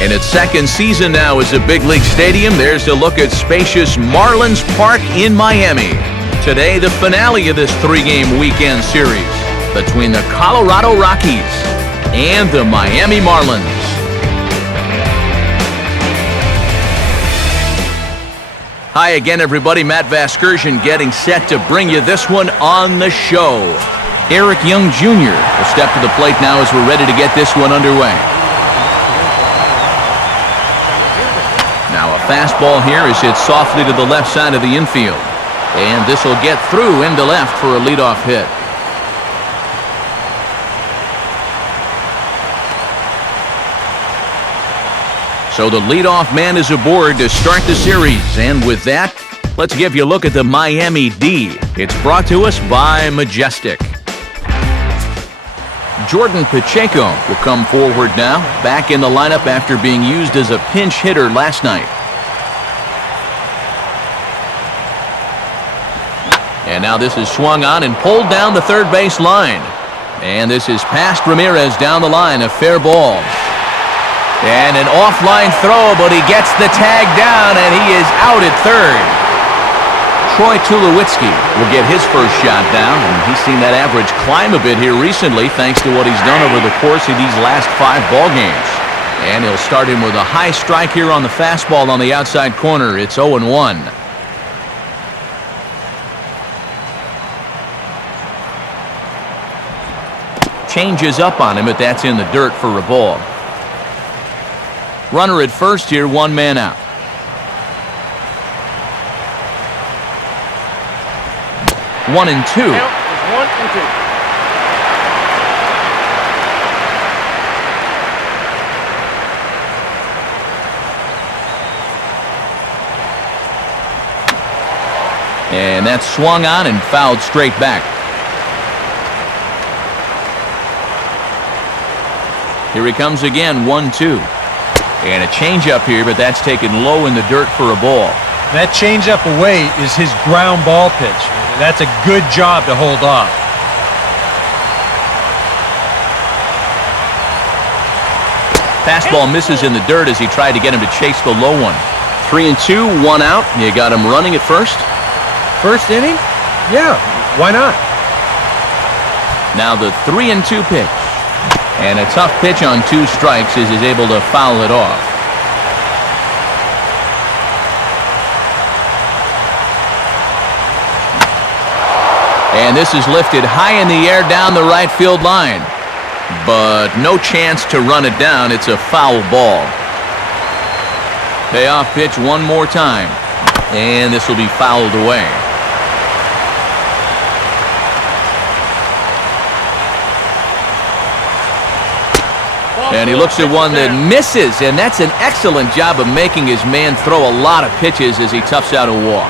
In its second season now as a big league stadium, there's a look at spacious Marlins Park in Miami. Today, the finale of this three-game weekend series between the Colorado Rockies and the Miami Marlins. Hi again, everybody. Matt Vasgersian getting set to bring you this one on the show. Eric Young Jr. will step to the plate now as we're ready to get this one underway. Now a fastball here is hit softly to the left side of the infield. And this will get through into left for a leadoff hit. So the leadoff man is aboard to start the series. And with that, let's give you a look at the Miami D. It's brought to us by Majestic. Jordan Pacheco will come forward now, back in the lineup after being used as a pinch hitter last night. And now this is swung on and pulled down the third base line. And this is past Ramirez down the line, a fair ball. And an offline throw, but he gets the tag down, and he is out at third. Troy Tulowitzki will get his first shot down, and he's seen that average climb a bit here recently thanks to what he's done over the course of these last 5 ball games. And he'll start him with a high strike here on the fastball on the outside corner. It's 0-1. Changes up on him, but that's in the dirt for a ball. Runner at first here, 1 man out. One and two. Count is 1 and 2. And that's swung on and fouled straight back. Here he comes again, 1-2. And a changeup here, but that's taken low in the dirt for a ball. That changeup away is his ground ball pitch. That's a good job to hold off. Fastball misses in the dirt as he tried to get him to chase the low one. 3-2, 1 out. You got him running at first. First inning? Yeah, why not? Now the 3-2 pitch. And a tough pitch on 2 strikes as he's able to foul it off. And this is lifted high in the air down the right field line. But no chance to run it down. It's a foul ball. Payoff pitch one more time. And this will be fouled away. And he looks at one that misses, and that's an excellent job of making his man throw a lot of pitches as he toughs out a walk.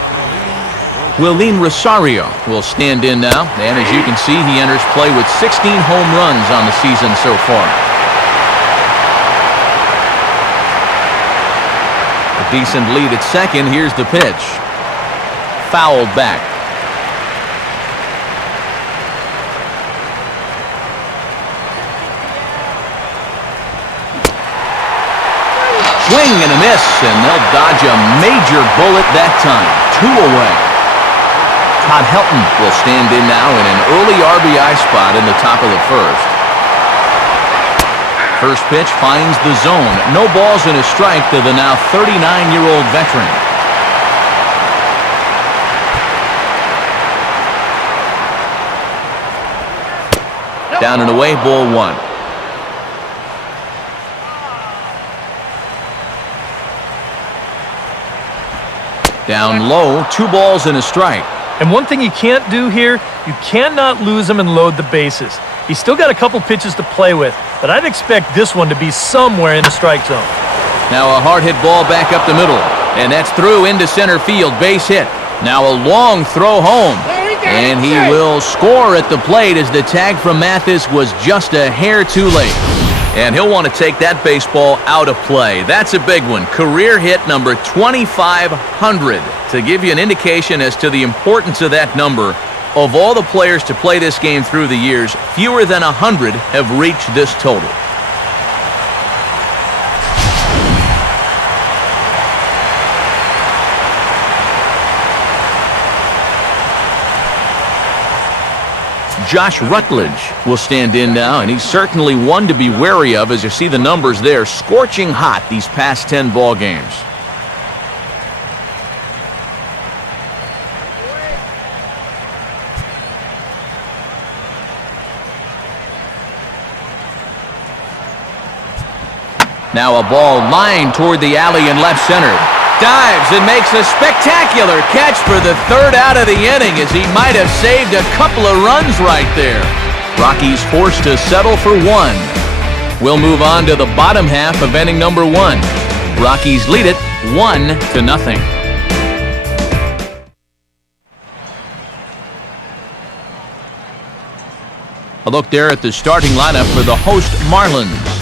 Willeen Rosario will stand in now, and as you can see, he enters play with 16 home runs on the season so far. A decent lead at second. Here's the pitch. Fouled back. Swing and a miss, and they'll dodge a major bullet that time. 2 away. Todd Helton will stand in now in an early RBI spot in the top of the first. First pitch finds the zone. No balls and a strike to the now 39-year-old veteran. Down and away, ball 1. Down low, 2 balls and a strike. And one thing you can't do here, you cannot lose him and load the bases. He's still got a couple pitches to play with, but I'd expect this one to be somewhere in the strike zone. Now a hard hit ball back up the middle, and that's through into center field, base hit. Now a long throw home, and he will score at the plate as the tag from Mathis was just a hair too late. And he'll want to take that baseball out of play. That's a big one. Career hit number 2,500. To give you an indication as to the importance of that number, of all the players to play this game through the years, fewer than 100 have reached this total. Josh Rutledge will stand in now, and he's certainly one to be wary of as you see the numbers there. Scorching hot these past 10 ball games. Now a ball lined toward the alley in left center. Dives and makes a spectacular catch for the third out of the inning, as he might have saved a couple of runs right there. Rockies forced to settle for one. We'll move on to the bottom half of inning number 1. Rockies lead it 1-0. A look there at the starting lineup for the host Marlins.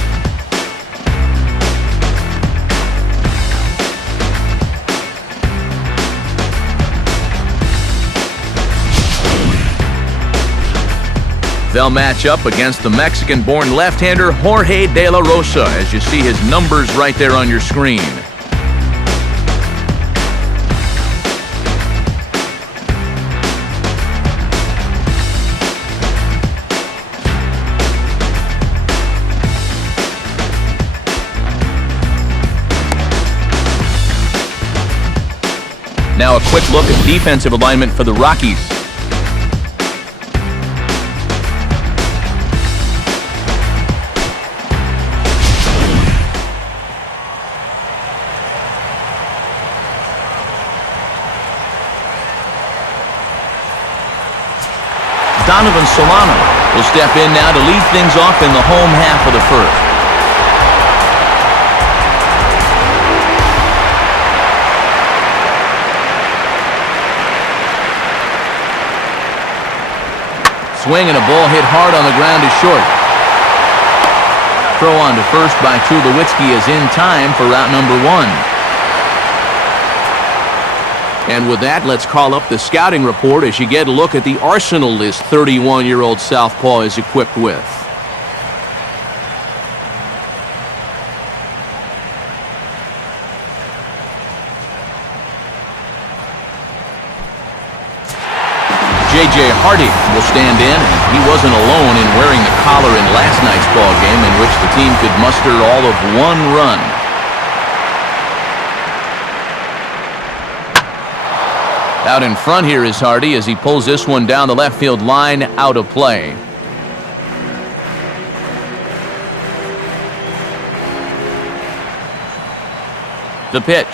They'll match up against the Mexican-born left-hander Jorge De La Rosa, as you see his numbers right there on your screen. Now a quick look at defensive alignment for the Rockies. Donovan Solano will step in now to lead things off in the home half of the first. Swing and a ball hit hard on the ground to short. Throw on to first by Tulowitzki is in time for route number 1. And with that, let's call up the scouting report as you get a look at the arsenal this 31-year-old southpaw is equipped with. J.J. Hardy will stand in, and he wasn't alone in wearing the collar in last night's ball game, in which the team could muster all of 1 run. Out in front here is Hardy as he pulls this one down the left field line, out of play. The pitch.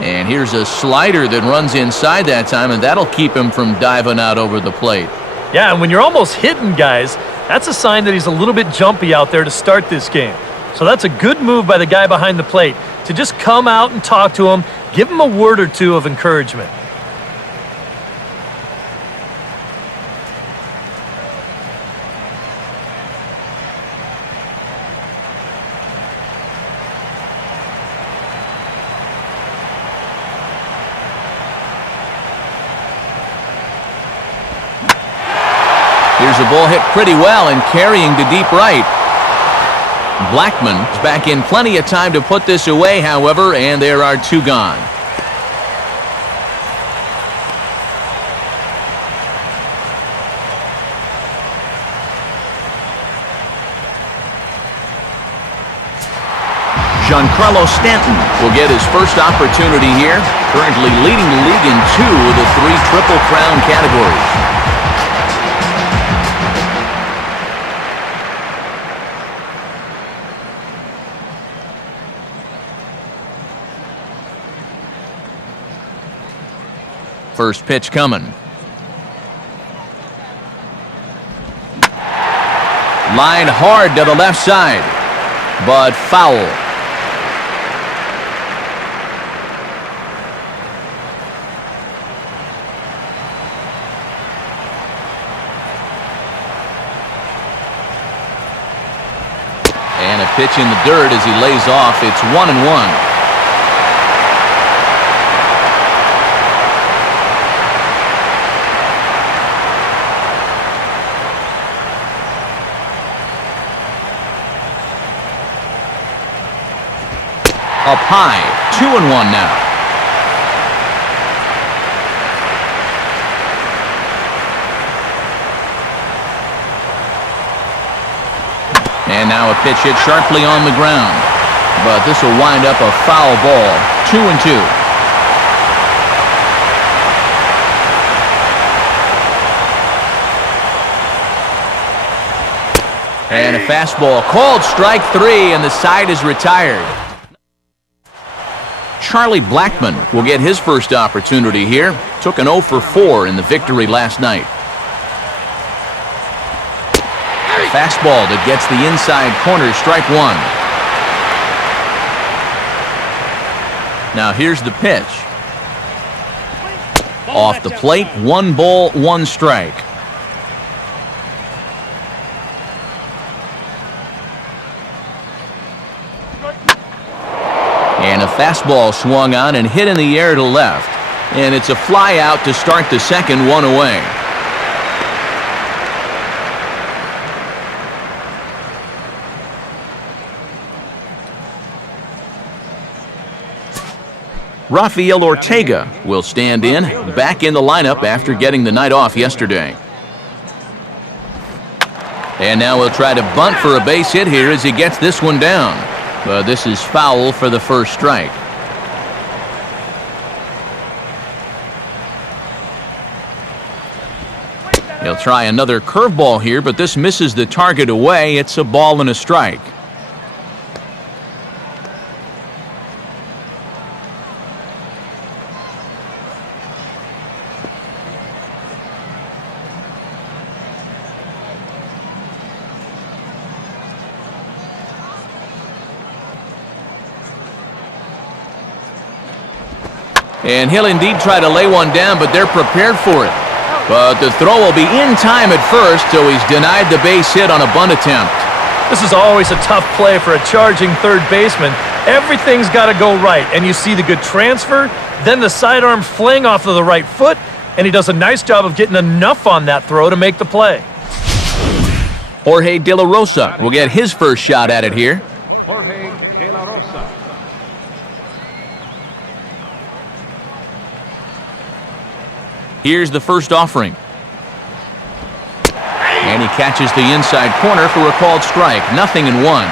And here's a slider that runs inside that time, and that'll keep him from diving out over the plate. Yeah, and when you're almost hitting guys, that's a sign that he's a little bit jumpy out there to start this game. So that's a good move by the guy behind the plate to just come out and talk to him, give him a word or two of encouragement. Here's a ball hit pretty well and carrying to deep right. Blackman is back in plenty of time to put this away, however, and there are 2 gone. Giancarlo Stanton will get his first opportunity here, currently leading the league in 2 of the 3 Triple Crown categories. First pitch coming. Line hard to the left side, but foul. And a pitch in the dirt as he lays off. It's 1-1. Up high, 2-1 now. And now a pitch hit sharply on the ground. But this will wind up a foul ball. 2-2. And a fastball called strike 3, and the side is retired. Charlie Blackmon will get his first opportunity here. Took an 0 for 4 in the victory last night. Fastball that gets the inside corner, strike 1. Now here's the pitch. Off the plate, 1 ball, 1 strike. And a fastball swung on and hit in the air to left. And it's a fly out to start the second, 1 away. Rafael Ortega will stand in, back in the lineup after getting the night off yesterday. And now he'll try to bunt for a base hit here as he gets this one down. But this is foul for the first strike. He'll try another curveball here, but this misses the target away. It's a ball and a strike. And he'll indeed try to lay one down, but they're prepared for it. But the throw will be in time at first, so he's denied the base hit on a bunt attempt. This is always a tough play for a charging third baseman. Everything's got to go right, and you see the good transfer, then the sidearm fling off of the right foot, and he does a nice job of getting enough on that throw to make the play. Jorge De La Rosa will get his first shot at it here. Jorge De La Rosa. Here's the first offering. And he catches the inside corner for a called strike. 0-1.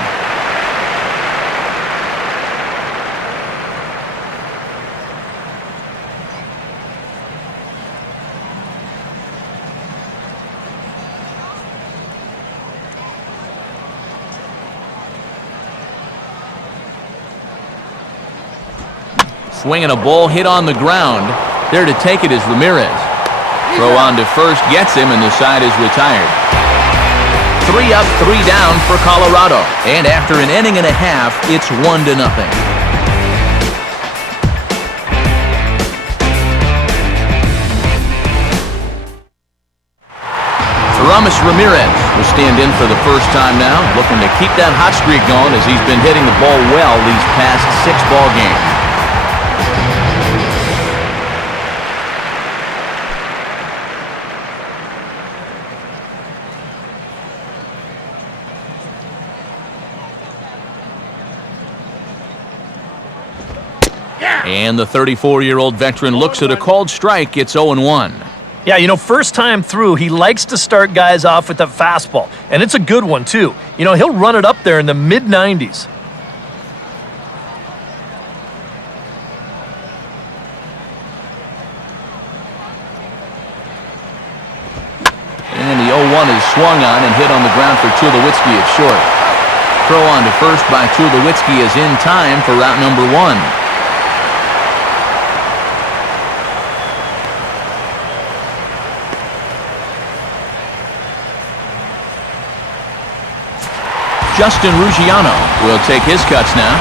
Swinging a ball hit on the ground. There to take it is Ramirez. Throw on to first gets him, and the side is retired. 3 up, 3 down for Colorado. And after an inning and a half, it's 1-0. Aramis Ramirez will stand in for the first time now, looking to keep that hot streak going as he's been hitting the ball well these past 6 ball games. And the 34-year-old veteran looks at a called strike. It's 0-1. Yeah, you know, first time through, he likes to start guys off with a fastball. And it's a good one, too. You know, he'll run it up there in the mid-90s. And the 0-1 is swung on and hit on the ground for Tulowitzki at short. Throw on to first by Tulowitzki is in time for route number 1. Justin Ruggiano will take his cuts now.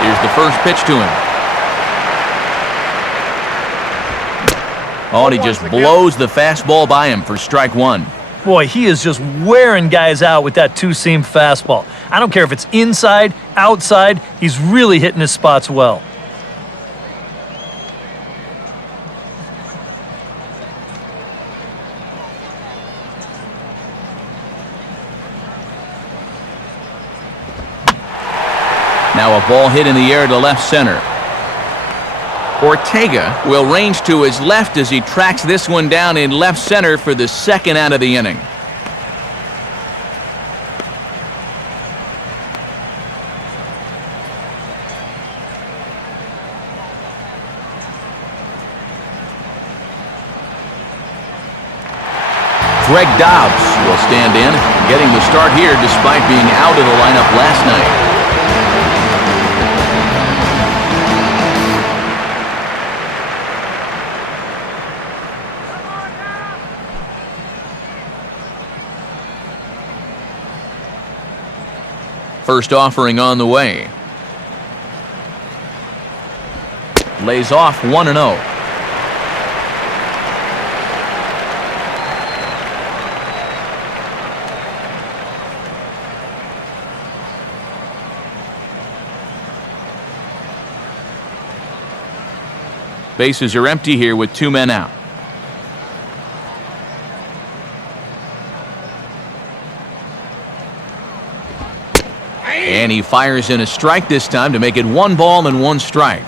Here's the first pitch to him. Oh, and he just blows the fastball by him for strike 1. Boy, he is just wearing guys out with that two-seam fastball. I don't care if it's inside, outside, he's really hitting his spots well. Now a ball hit in the air to left center. Ortega will range to his left as he tracks this one down in left center for the second out of the inning. Greg Dobbs will stand in, getting the start here despite being out of the lineup last night. First offering on the way. Lays off 1-0. Bases are empty here with 2 men out. And he fires in a strike this time to make it 1 ball and 1 strike.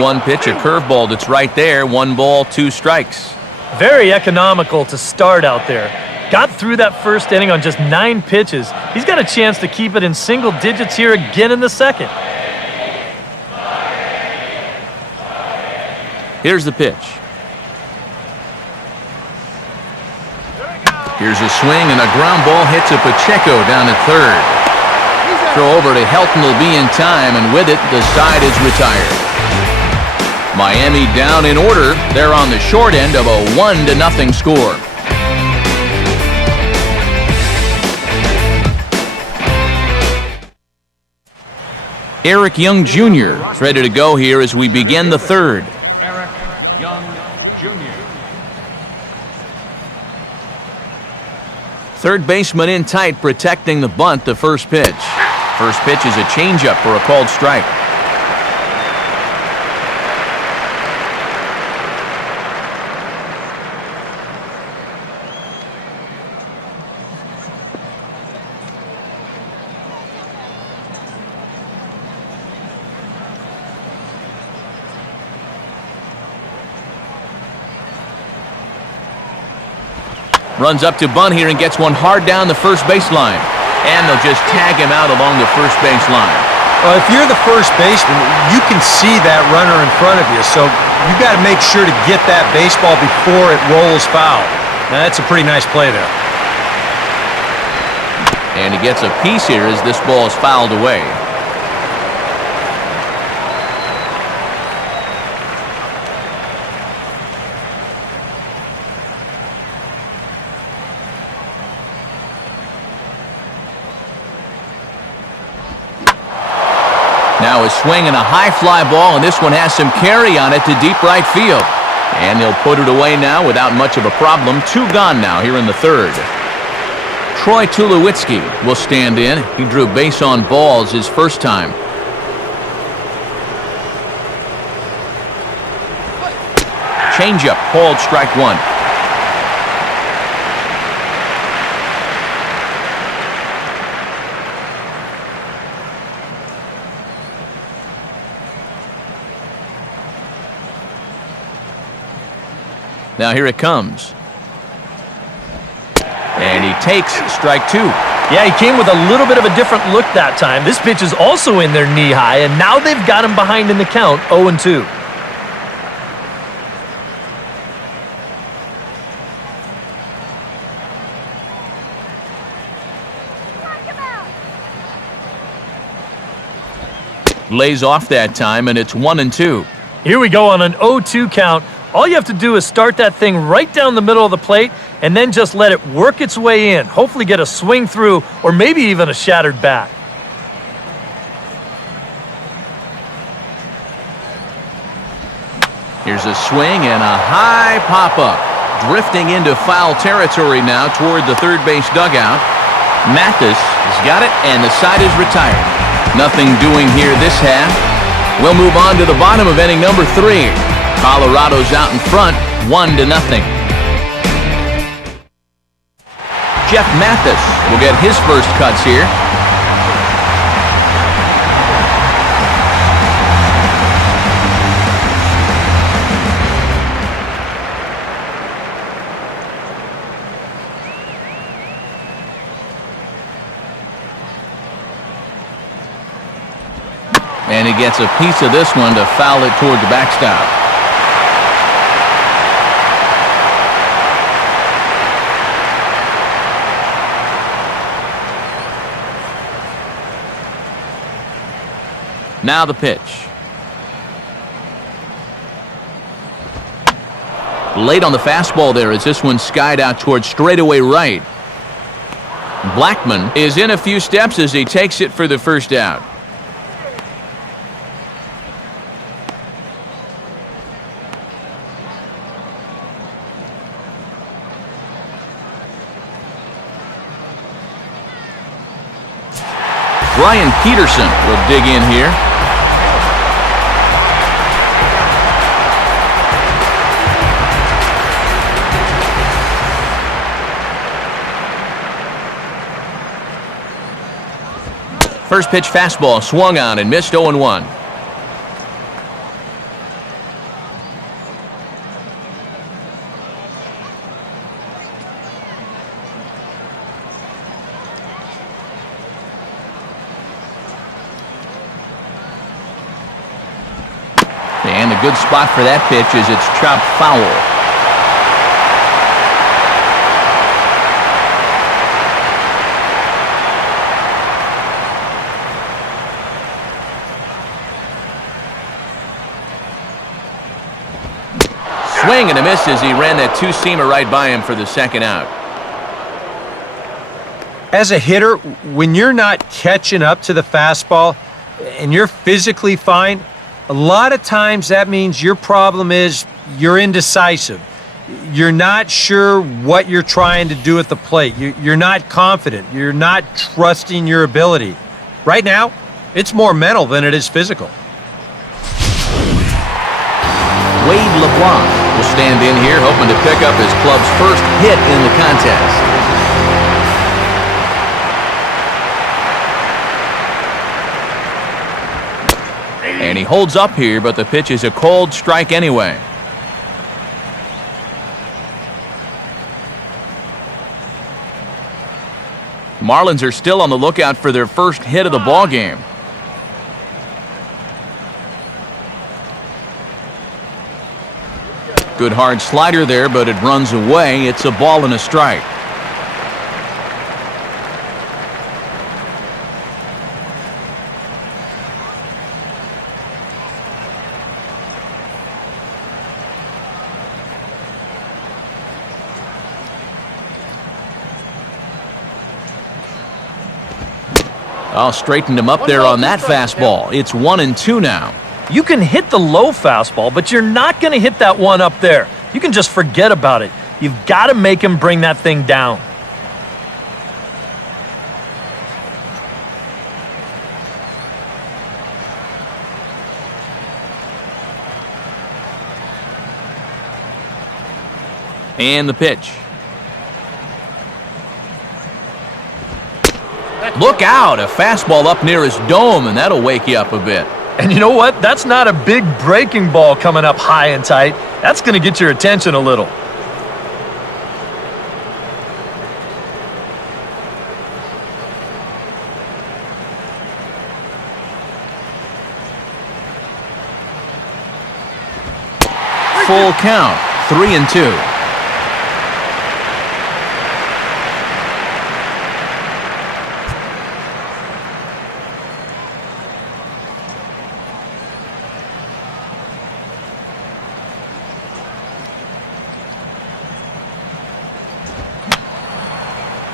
One pitch, a curveball that's right there. 1 ball, 2 strikes. Very economical to start out there. Got through that first inning on just 9 pitches. He's got a chance to keep it in single digits here again in the second. Here's the pitch. Here's a swing and a ground ball hits a Pacheco down at third. Throw over to Helton will be in time, and with it, the side is retired. Miami down in order. They're on the short end of a 1-0 score. Eric Young Jr. is ready to go here as we begin the third. Eric Young Jr. Third baseman in tight, protecting the bunt, the first pitch. First pitch is a changeup for a called strike. Runs up to bunt here and gets one hard down the first baseline. And they'll just tag him out along the first baseline. Well, if you're the first baseman, you can see that runner in front of you, so you got to make sure to get that baseball before it rolls foul. Now, that's a pretty nice play there. And he gets a piece here as this ball is fouled away. Now a swing and a high fly ball, and this one has some carry on it to deep right field. And they'll put it away now without much of a problem. 2 gone now here in the third. Troy Tulowitzki will stand in. He drew base on balls his first time. Changeup, called strike 1. Now here it comes. And he takes strike 2. Yeah, he came with a little bit of a different look that time. This pitch is also in there knee high, and now they've got him behind in the count, 0-2. Lays off that time, and it's 1-2. Here we go on an 0-2 count. All you have to do is start that thing right down the middle of the plate and then just let it work its way in. Hopefully get a swing through or maybe even a shattered bat. Here's a swing and a high pop-up. Drifting into foul territory now toward the third base dugout. Mathis has got it, and the side is retired. Nothing doing here this half. We'll move on to the bottom of inning number 3. Colorado's out in front, 1-0. Jeff Mathis will get his first cuts here. And he gets a piece of this one to foul it toward the backstop. Now the pitch. Late on the fastball there as this one skied out towards straightaway right. Blackman is in a few steps as he takes it for the first out. Brian Peterson will dig in here. First pitch fastball swung on and missed 0-1. And a good spot for that pitch as it's chopped foul. Swing and a miss as he ran that two-seamer right by him for the second out. As a hitter, when you're not catching up to the fastball and you're physically fine, a lot of times that means your problem is you're indecisive. You're not sure what you're trying to do at the plate. You're not confident. You're not trusting your ability. Right now, it's more mental than it is physical. Wade LeBlanc will stand in here hoping to pick up his club's first hit in the contest. And he holds up here, but the pitch is a cold strike anyway. Marlins are still on the lookout for their first hit of the ballgame. Good hard slider there, but it runs away. It's a ball and a strike. Oh, straightened him up there on that fastball. It's 1-2 now. You can hit the low fastball, but you're not going to hit that one up there. You can just forget about it. You've got to make him bring that thing down. And the pitch. Look out, a fastball up near his dome, and that'll wake you up a bit. And you know what? That's not a big breaking ball coming up high and tight. That's going to get your attention a little. Full count, 3-2.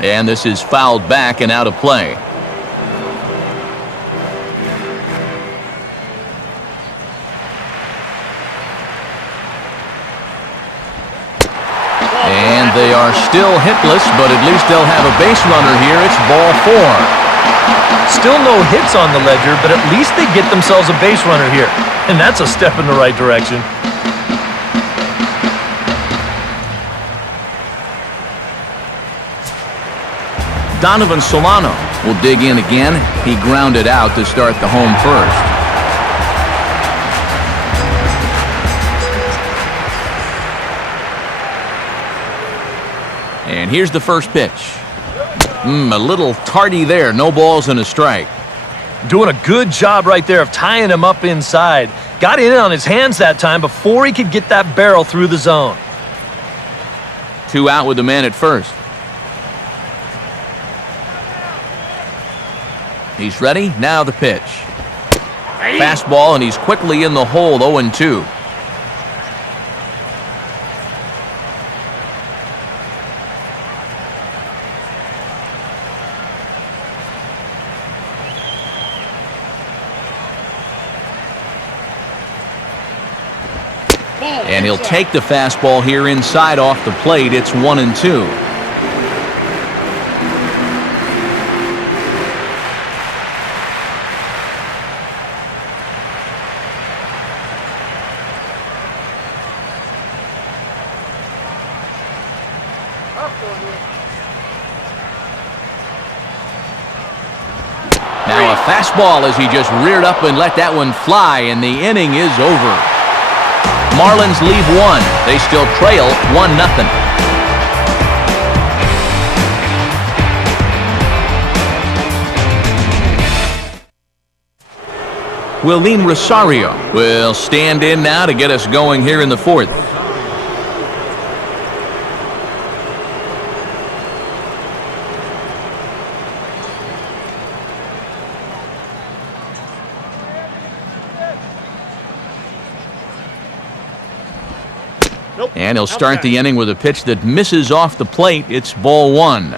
And this is fouled back and out of play. And they are still hitless, but at least they'll have a base runner here. It's ball 4. Still no hits on the ledger, but at least they get themselves a base runner here. And that's a step in the right direction. Donovan Solano will dig in again. He grounded out to start the home first. And here's the first pitch. A little tardy there. No balls and a strike. Doing a good job right there of tying him up inside. Got in on his hands that time before he could get that barrel through the zone. 2 out with the man at first. He's ready. Now the pitch. Fastball, and he's quickly in the hole, 0-2. And he'll take the fastball here inside off the plate. It's 1-2. Now a fastball as he just reared up and let that one fly, and the inning is over. Marlins leave 1. They still trail 1-0. Willeen Rosario will stand in now to get us going here in the 4th. And he'll start the inning with a pitch that misses off the plate. It's ball 1.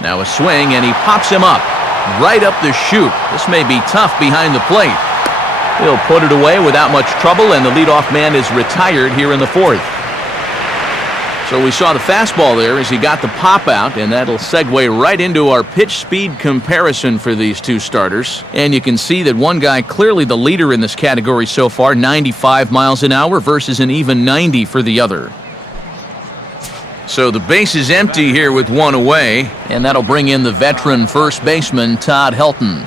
Now a swing, and he pops him up. Right up the chute. This may be tough behind the plate. He'll put it away without much trouble, and the leadoff man is retired here in the 4th. So we saw the fastball there as he got the pop out, and that'll segue right into our pitch speed comparison for these two starters. And you can see that one guy clearly the leader in this category so far, 95 miles an hour versus an even 90 for the other. So the base is empty here with 1 away, and that'll bring in the veteran first baseman, Todd Helton.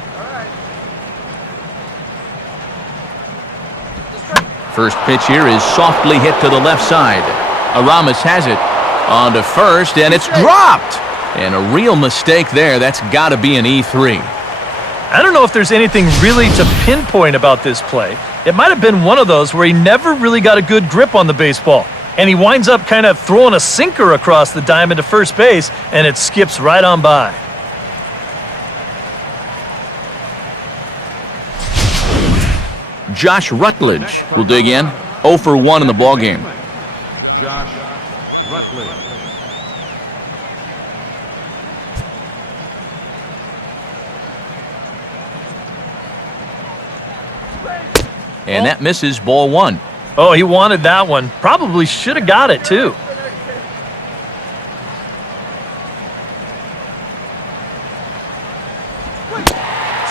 First pitch here is softly hit to the left side. Aramis has it on to first, and it's dropped. And a real mistake there. That's got to be an E3. I don't know if there's anything really to pinpoint about this play. It might have been one of those where he never really got a good grip on the baseball, and he winds up kind of throwing a sinker across the diamond to first base, and it skips right on by. Josh Rutledge will dig in. 0 for 1 in the ballgame. Josh Rutledge. And that misses ball 1. Oh, he wanted that one. Probably should have got it, too.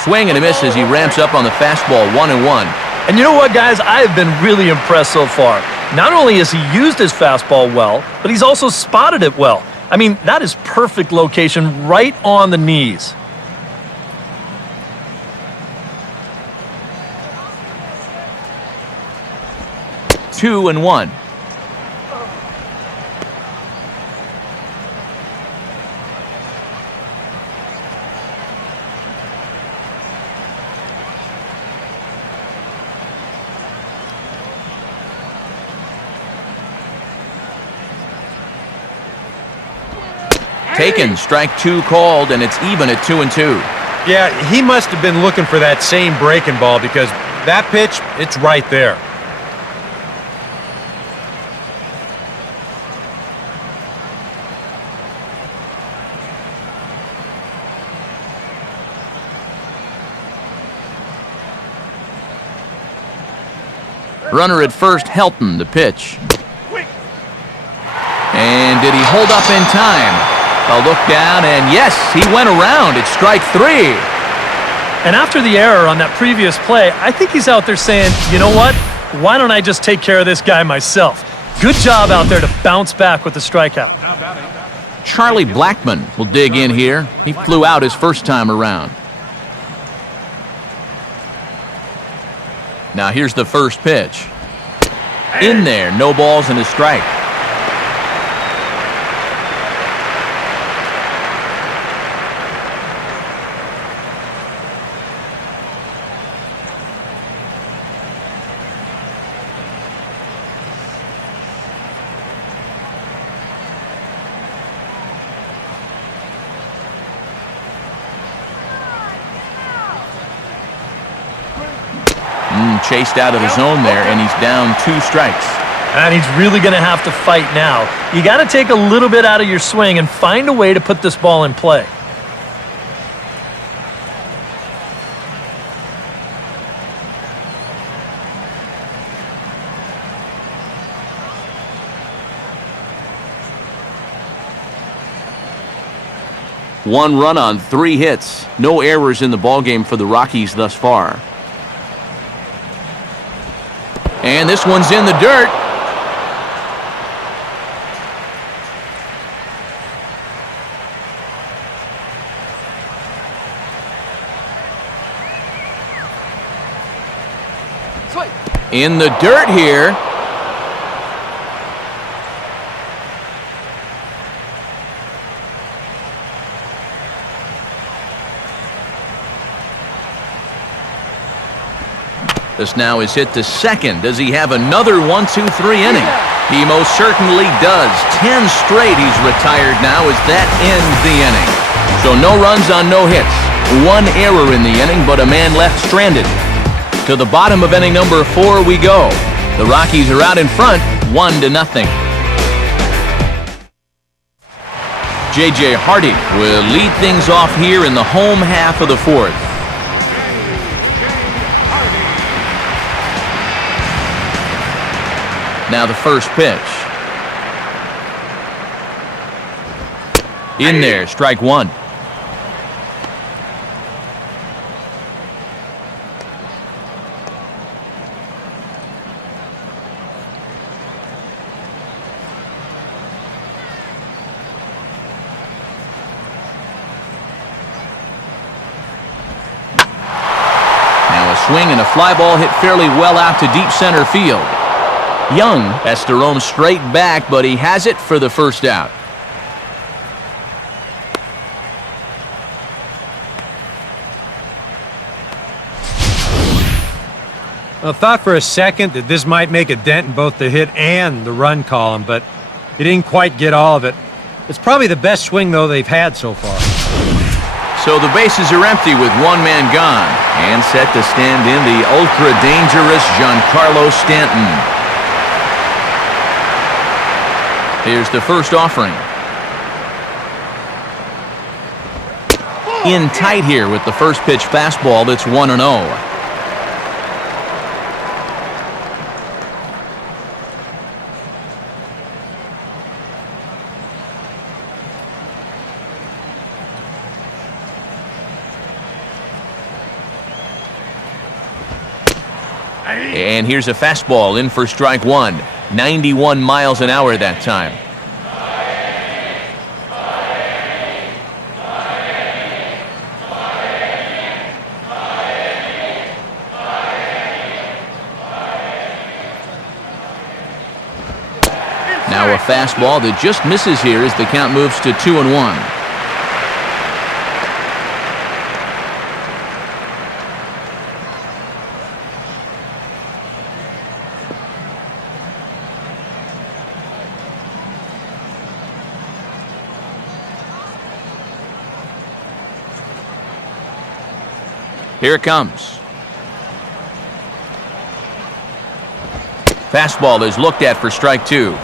Swing and a miss as he ramps up on the fastball, 1-1. And you know what, guys? I have been really impressed so far. Not only has he used his fastball well, but he's also spotted it well. I mean, that is perfect location right on the knees. Two and 1. Taken, strike 2 called, and it's even at 2-2. Yeah, he must have been looking for that same breaking ball because that pitch, it's right there. Runner at first, Helton, the pitch. And And did he hold up in time? A look down, and yes, he went around. It's strike 3. And after the error on that previous play, I think he's out there saying, you know what? Why don't I just take care of this guy myself? Good job out there to bounce back with the strikeout. Now batting. Charlie Blackmon will dig in here. He flew out his first time around. Now here's the first pitch. In there, no balls and a strike. Chased out of the zone there, and he's down 2 strikes. And he's really going to have to fight now. You got to take a little bit out of your swing and find a way to put this ball in play. One run on 3 hits. No errors in the ballgame for the Rockies thus far. And this one's in the dirt. In the dirt here. This now is hit to second. Does he have another 1-2-3 inning? He most certainly does. 10 straight he's retired now as that ends the inning. So no runs on no hits. 1 error in the inning, but a man left stranded. To the bottom of inning number 4 we go. The Rockies are out in front, 1-0. J.J. Hardy will lead things off here in the home half of the 4th. Now the first pitch. In there, strike 1. Now a swing and a fly ball hit fairly well out to deep center field. Young has to roam straight back, but he has it for the first out. I thought for a second that this might make a dent in both the hit and the run column, but he didn't quite get all of it. It's probably the best swing, though, they've had so far. So the bases are empty with 1 man gone, and set to stand in the ultra-dangerous Giancarlo Stanton. Here's the first offering. In tight here with the first pitch fastball that's 1-0. And here's a fastball in for strike 1. 91 miles an hour that time. Now a fastball that just misses here as the count moves to 2-1. Here it comes. Fastball is looked at for strike 2.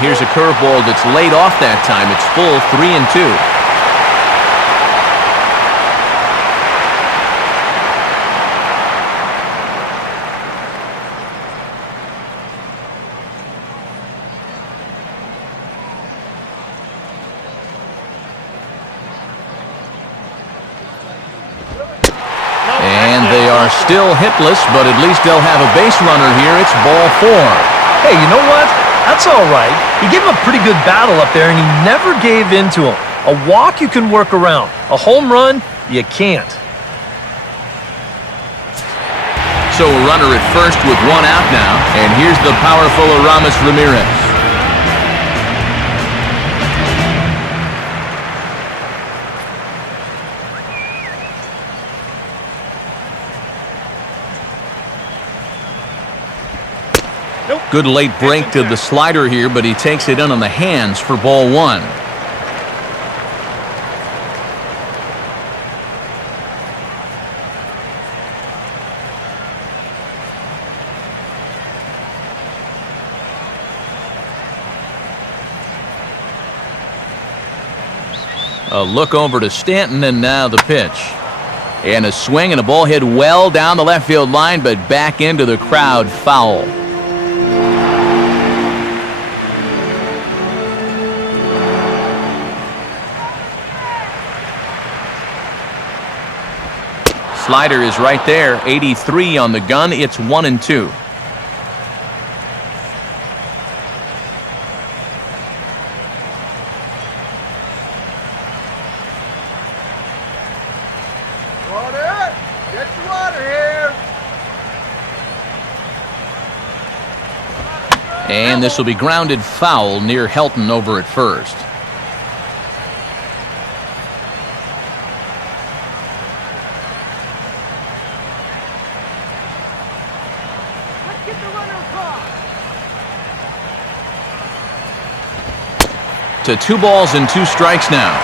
here's a curveball that's laid off that time. It's full 3-2. And they are still hitless, but at least they'll have a base runner here. It's ball 4. Hey, you know what? That's all right. He gave him a pretty good battle up there, and he never gave in to him. A walk you can work around. A home run, you can't. So a runner at first with 1 out now. And here's the powerful Aramis Ramirez. Good late break to the slider here, but he takes it in on the hands for ball 1. A look over to Stanton, and now the pitch. And a swing, and a ball hit well down the left field line, but back into the crowd, foul. Slider is right there, 83 on the gun. It's 1-2. Water! Get the water here! And this will be grounded foul near Helton over at first. To 2 balls and 2 strikes now.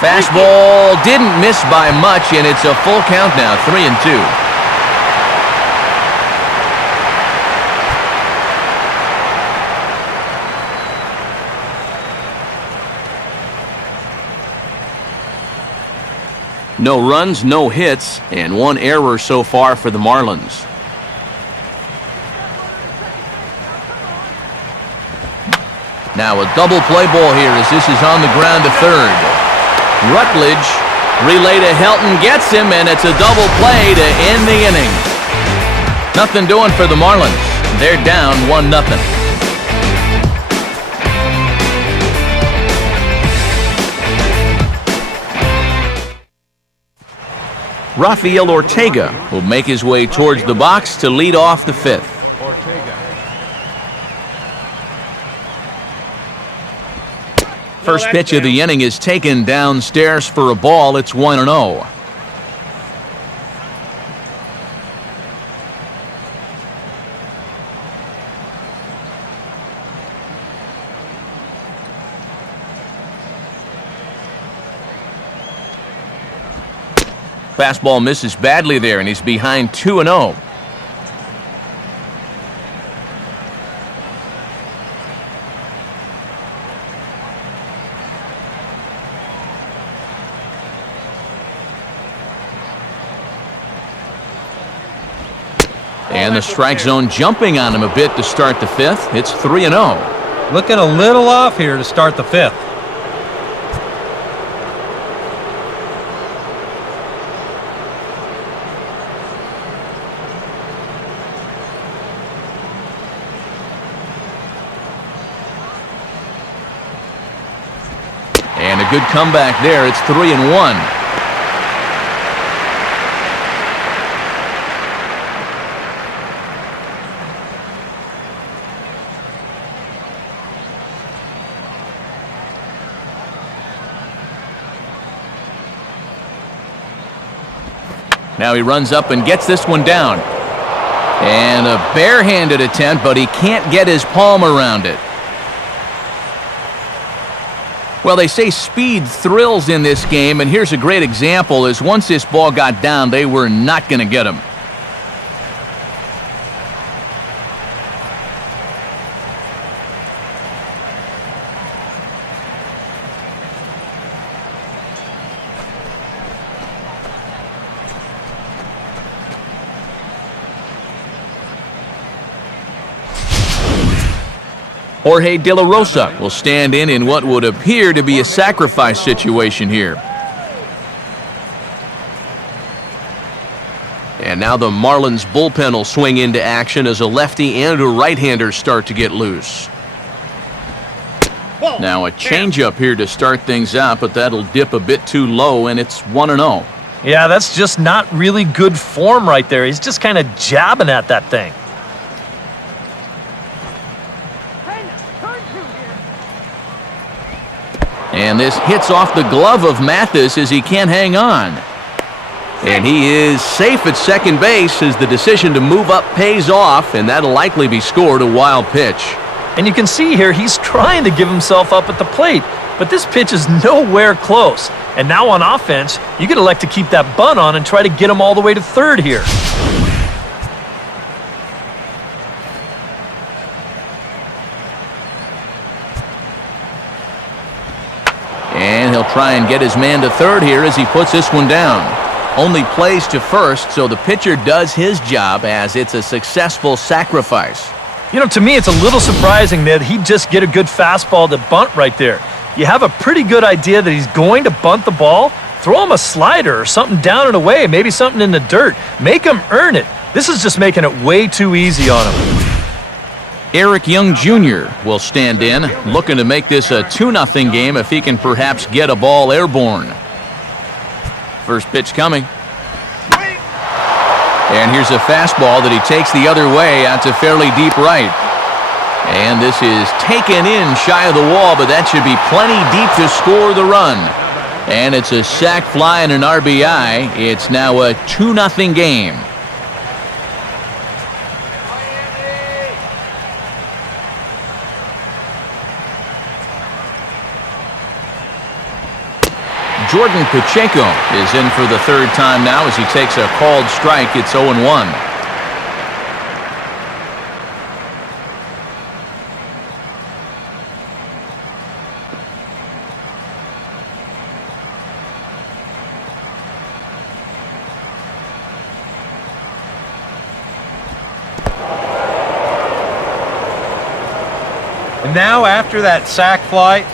Fastball didn't miss by much, and it's a full count now, 3-2. No runs, no hits, and 1 error so far for the Marlins. Now a double play ball here as this is on the ground to third. Rutledge, relay to Helton, gets him, and it's a double play to end the inning. Nothing doing for the Marlins. They're down 1-0. Rafael Ortega will make his way towards the box to lead off the 5th. Ortega. First pitch of the inning is taken downstairs for a ball. It's 1-0. Fastball misses badly there, and he's behind 2-0. And the strike zone jumping on him a bit to start the 5th. It's 3-0. Looking a little off here to start the 5th. And a good comeback there. It's 3-1. Now he runs up and gets this one down. And a barehanded attempt, but he can't get his palm around it. Well, they say speed thrills in this game, and here's a great example, is once this ball got down, they were not going to get him. Jorge De La Rosa will stand in what would appear to be a sacrifice situation here. And now the Marlins bullpen will swing into action as a lefty and a right-hander start to get loose. Now a changeup here to start things out, but that'll dip a bit too low, and it's 1-0. Yeah, that's just not really good form right there. He's just kind of jabbing at that thing. And this hits off the glove of Mathis as he can't hang on. And he is safe at second base as the decision to move up pays off, and that'll likely be scored a wild pitch. And you can see here he's trying to give himself up at the plate, but this pitch is nowhere close. And now on offense, you could elect to keep that bunt on and try to get him all the way to third here. And he'll try and get his man to third here as he puts this one down. Only plays to first, so the pitcher does his job as it's a successful sacrifice. You know, to me, it's a little surprising that he'd just get a good fastball to bunt right there. You have a pretty good idea that he's going to bunt the ball. Throw him a slider or something down and away, maybe something in the dirt. Make him earn it. This is just making it way too easy on him. Eric Young Jr. will stand in, looking to make this a 2-0 game if he can perhaps get a ball airborne. First pitch coming. And here's a fastball that he takes the other way out to fairly deep right. And this is taken in shy of the wall, but that should be plenty deep to score the run. And it's a sac fly and an RBI. It's now a 2-0 game. Jordan Pacheco is in for the third time now as he takes a called strike. It's 0-1. And now after that sac fly,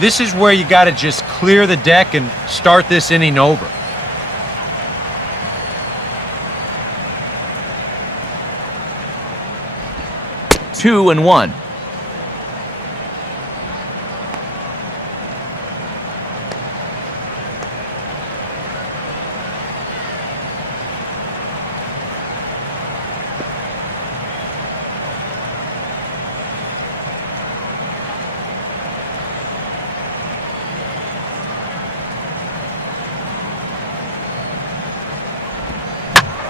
this is where you got to just clear the deck and start this inning over. Two and one.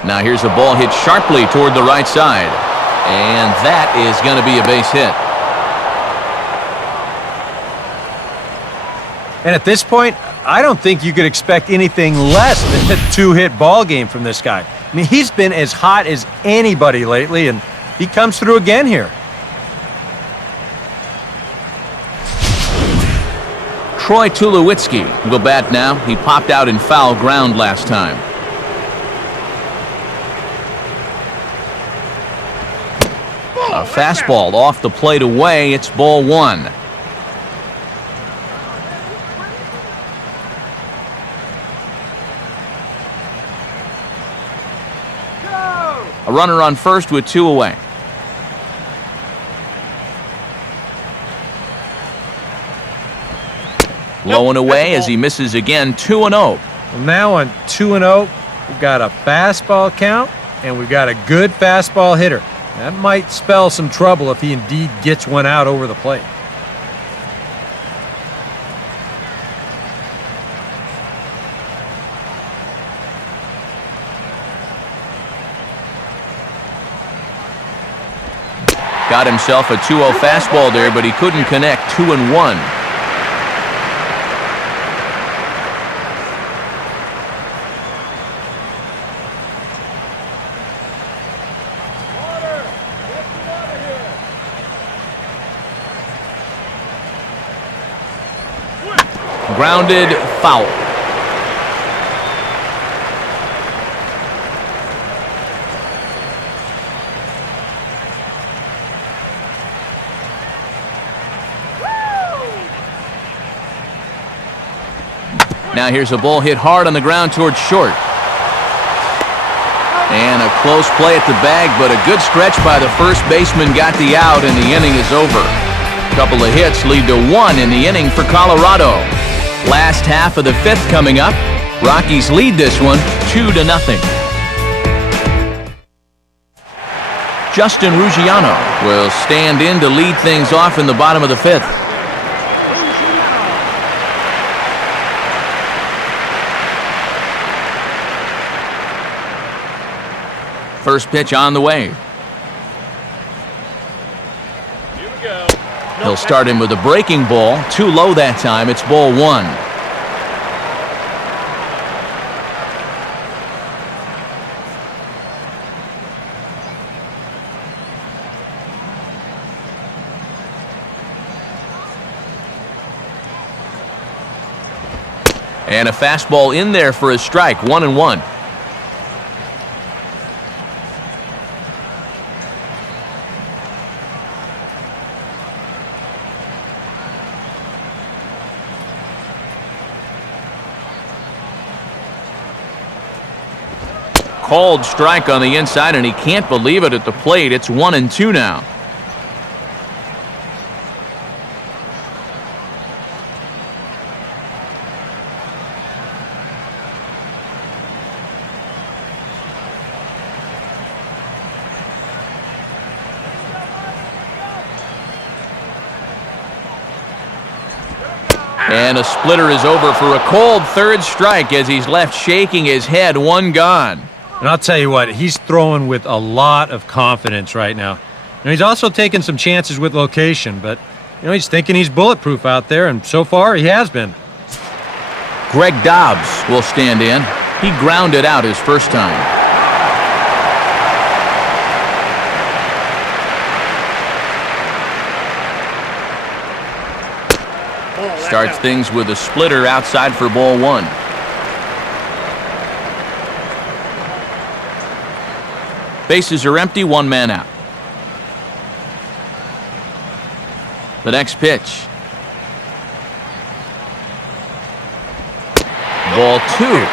Now here's a ball hit sharply toward the right side. And that is going to be a base hit. And at this point, I don't think you could expect anything less than a 2-hit ball game from this guy. I mean, he's been as hot as anybody lately, and he comes through again here. Troy Tulowitzki will bat now. He popped out in foul ground last time. A fastball off the plate away. It's ball one. A runner on first with two away. Low and away as he misses again. 2-0. Well, now on 2-0, we've got a fastball count, and we've got a good fastball hitter. That might spell some trouble if he indeed gets one out over the plate. Got himself a 2-0 fastball there, but he couldn't connect. 2-1. Grounded, foul. Now here's a ball hit hard on the ground towards short. And a close play at the bag, but a good stretch by the first baseman got the out, and the inning is over. A couple of hits lead to 1 in the inning for Colorado. Last half of the 5th coming up. Rockies lead this one 2-0. Justin Ruggiano will stand in to lead things off in the bottom of the 5th. First pitch on the way. He'll start him with a breaking ball. Too low that time. It's ball 1. And a fastball in there for a strike. 1-1. Called strike on the inside, and he can't believe it at the plate. It's 1-2 now. And a splitter is over for a called third strike as he's left shaking his head. 1 gone. And I'll tell you what, he's throwing with a lot of confidence right now. He's also taking some chances with location, but he's thinking he's bulletproof out there, and so far he has been. Greg Dobbs will stand in. He grounded out his first time. Starts things with a splitter outside for ball 1. Bases are empty, 1 man out. The next pitch. Ball 2.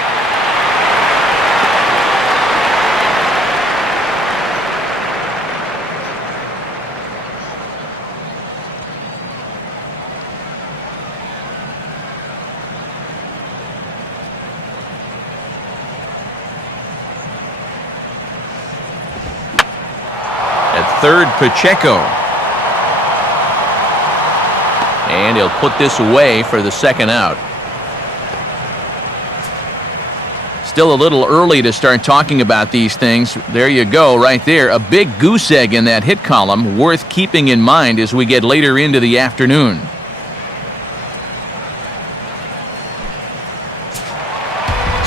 Third, Pacheco. And he'll put this away for the second out. Still a little early to start talking about these things. There you go, right there. A big goose egg in that hit column, worth keeping in mind as we get later into the afternoon.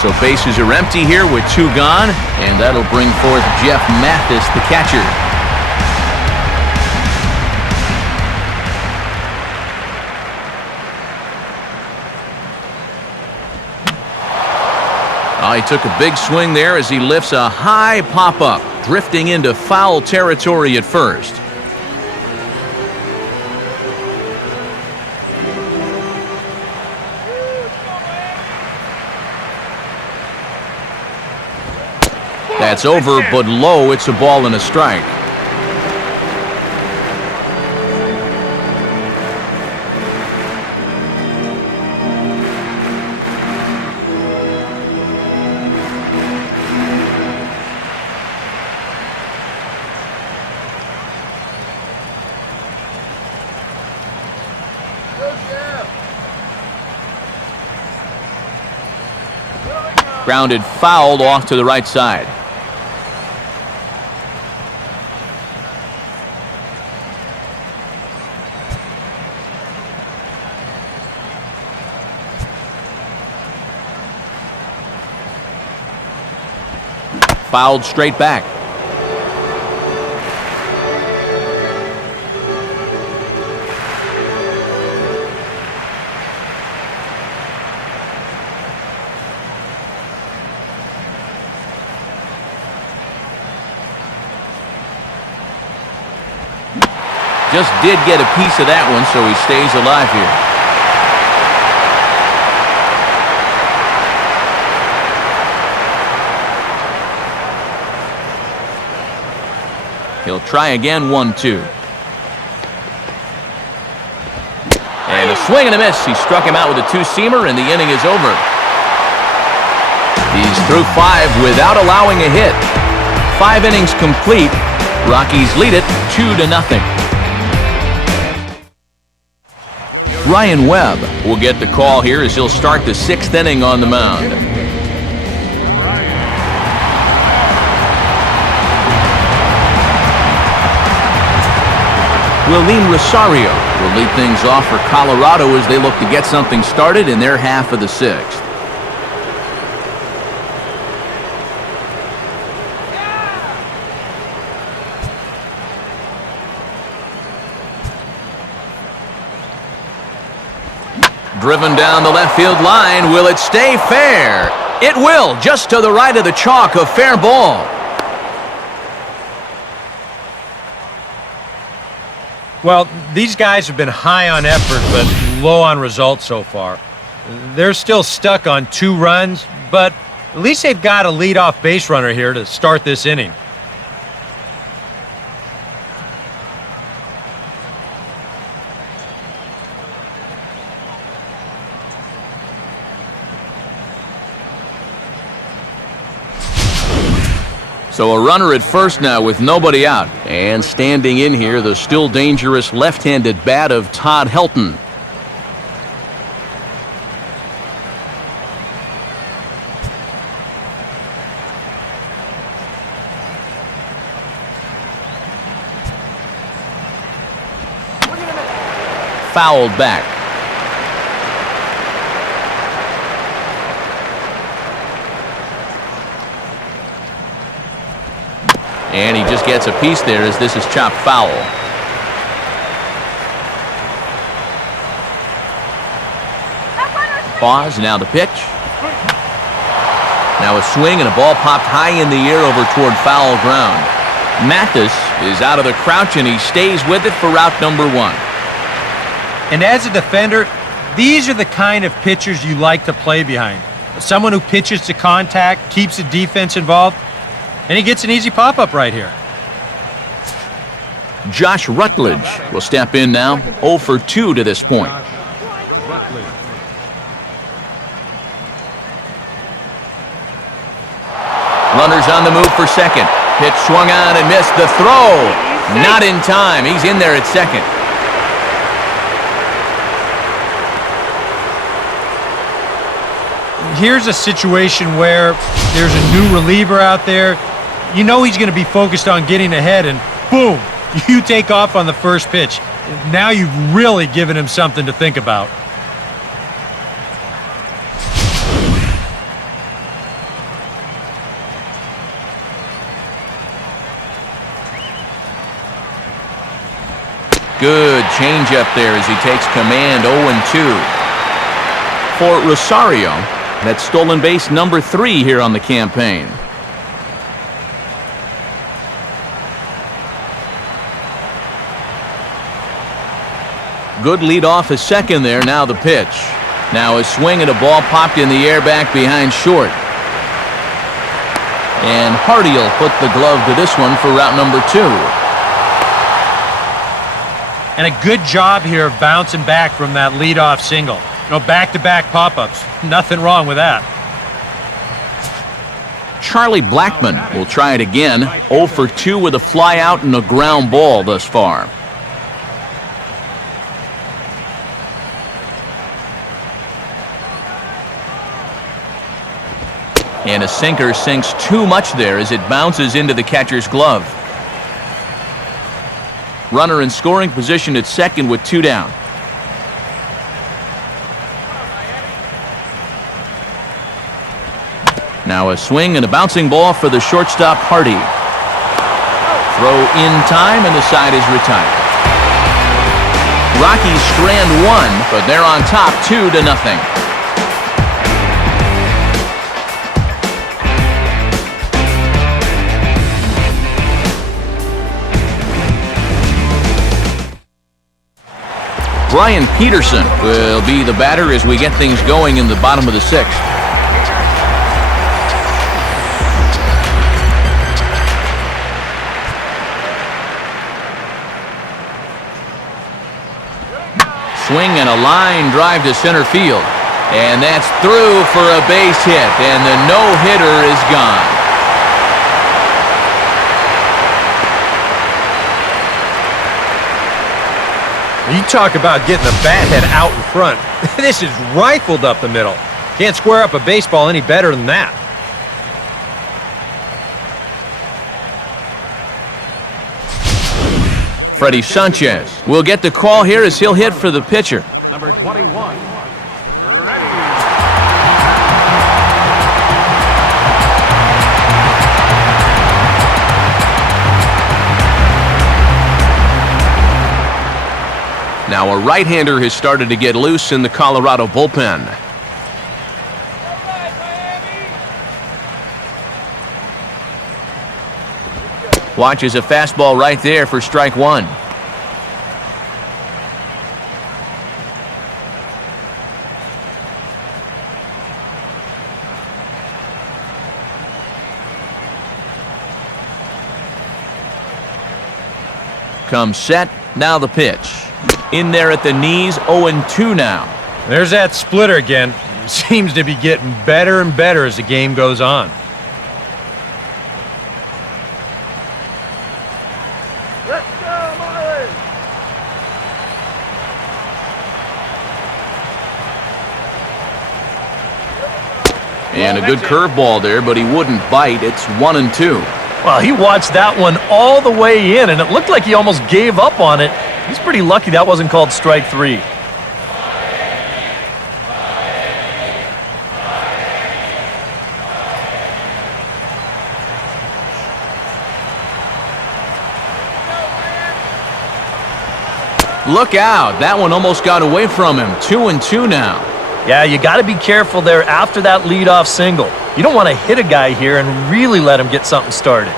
So bases are empty here with 2 gone, and that'll bring forth Jeff Mathis, the catcher. He took a big swing there as he lifts a high pop-up, drifting into foul territory at first. That's over, but low. It's a ball and a strike. Grounded fouled off to the right side. fouled straight back. Just did get a piece of that one, so he stays alive here. He'll try again, 1-2. And a swing and a miss. He struck him out with a two-seamer, and the inning is over. He's through 5 without allowing a hit. 5 innings complete. Rockies lead it 2-0. Ryan Webb will get the call here as he'll start the 6th inning on the mound. Willeen Rosario will lead things off for Colorado as they look to get something started in their half of the 6th. Driven down the left field line. Will it stay fair? It will, just to the right of the chalk, a fair ball. Well, these guys have been high on effort but low on results so far. They're still stuck on 2 runs, but at least they've got a leadoff base runner here to start this inning. So a runner at first now with nobody out. And standing in here, the still dangerous left-handed bat of Todd Helton. Fouled back. And he just gets a piece there as this is chopped foul. Pause, now the pitch. Now a swing and a ball popped high in the air over toward foul ground. Mathis is out of the crouch and he stays with it for route number 1. And as a defender, these are the kind of pitchers you like to play behind. Someone who pitches to contact, keeps the defense involved, and he gets an easy pop-up right here. Josh Rutledge will step in now, 0 for 2 to this point. Runners on the move for second. Pitch swung on and missed. The throw, not in time. He's in there at second. Here's a situation where there's a new reliever out there. You know he's going to be focused on getting ahead, and boom, you take off on the first pitch. Now you've really given him something to think about. Good changeup there as he takes command. 0-2. For Rosario, that's stolen base number 3 here on the campaign. Good lead off a second there. Now the pitch. Now a swing and a ball popped in the air back behind short. And Hardy will put the glove to this one for route number 2. And a good job here of bouncing back from that leadoff single. You know, back-to-back pop-ups. Nothing wrong with that. Charlie Blackmon will try it again. 0 for 2 with a fly out and a ground ball thus far. And a sinker sinks too much there as it bounces into the catcher's glove. Runner in scoring position at second with 2 down. Now a swing and a bouncing ball for the shortstop, Hardy. Throw in time, and the side is retired. Rockies strand one, but they're on top 2-0. Brian Peterson will be the batter as we get things going in the bottom of the 6th. Swing and a line drive to center field. And that's through for a base hit, and the no-hitter is gone. You talk about getting the bat head out in front. This is rifled up the middle. Can't square up a baseball any better than that. Freddie Sanchez will get the call here as he'll hit for the pitcher. Number 21, ready. Now a right-hander has started to get loose in the Colorado bullpen. Watches a fastball right there for strike one. Comes set, now the pitch. In there at the knees, 0-2 now. There's that splitter again. Seems to be getting better and better as the game goes on. Let's go, Marlins! And a good curveball there, but he wouldn't bite. It's 1-2. Well, he watched that one all the way in, and it looked like he almost gave up on it. He's pretty lucky that wasn't called strike three. Look out. That one almost got away from him. 2-2 now. Yeah, you got to be careful there after that leadoff single. You don't want to hit a guy here and really let him get something started.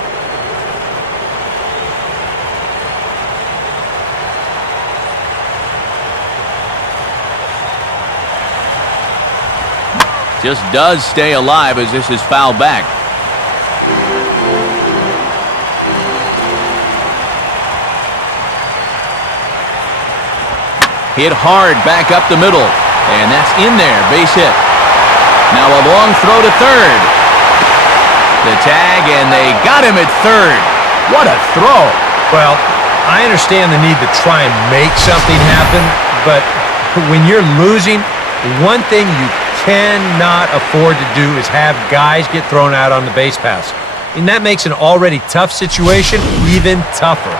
Just does stay alive as this is fouled back. Hit hard back up the middle. And that's in there. Base hit. Now a long throw to third. The tag, and they got him at third. What a throw. Well, I understand the need to try and make something happen, but when you're losing, one thing you cannot afford to do is have guys get thrown out on the base pass. And that makes an already tough situation even tougher.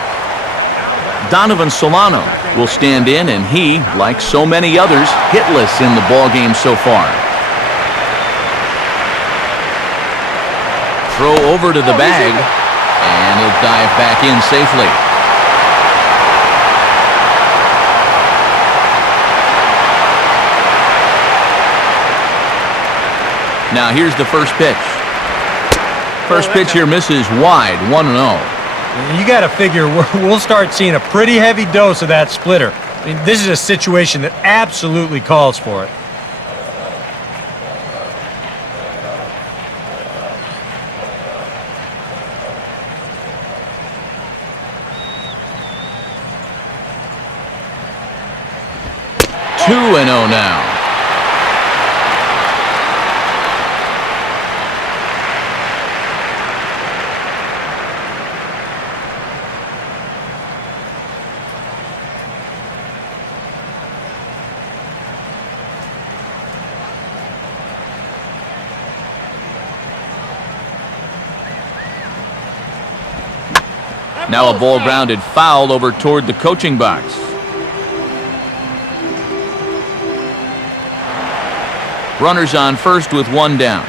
Donovan Solano will stand in, and he, like so many others, hitless in the ballgame so far. Throw over to the bag, and he'll dive back in safely. Now here's the first pitch. First pitch here misses wide, 1-0. You got to figure we'll start seeing a pretty heavy dose of that splitter. I mean, this is a situation that absolutely calls for it. Two 2-0 now. Now a ball grounded foul over toward the coaching box. Runners on first with one down.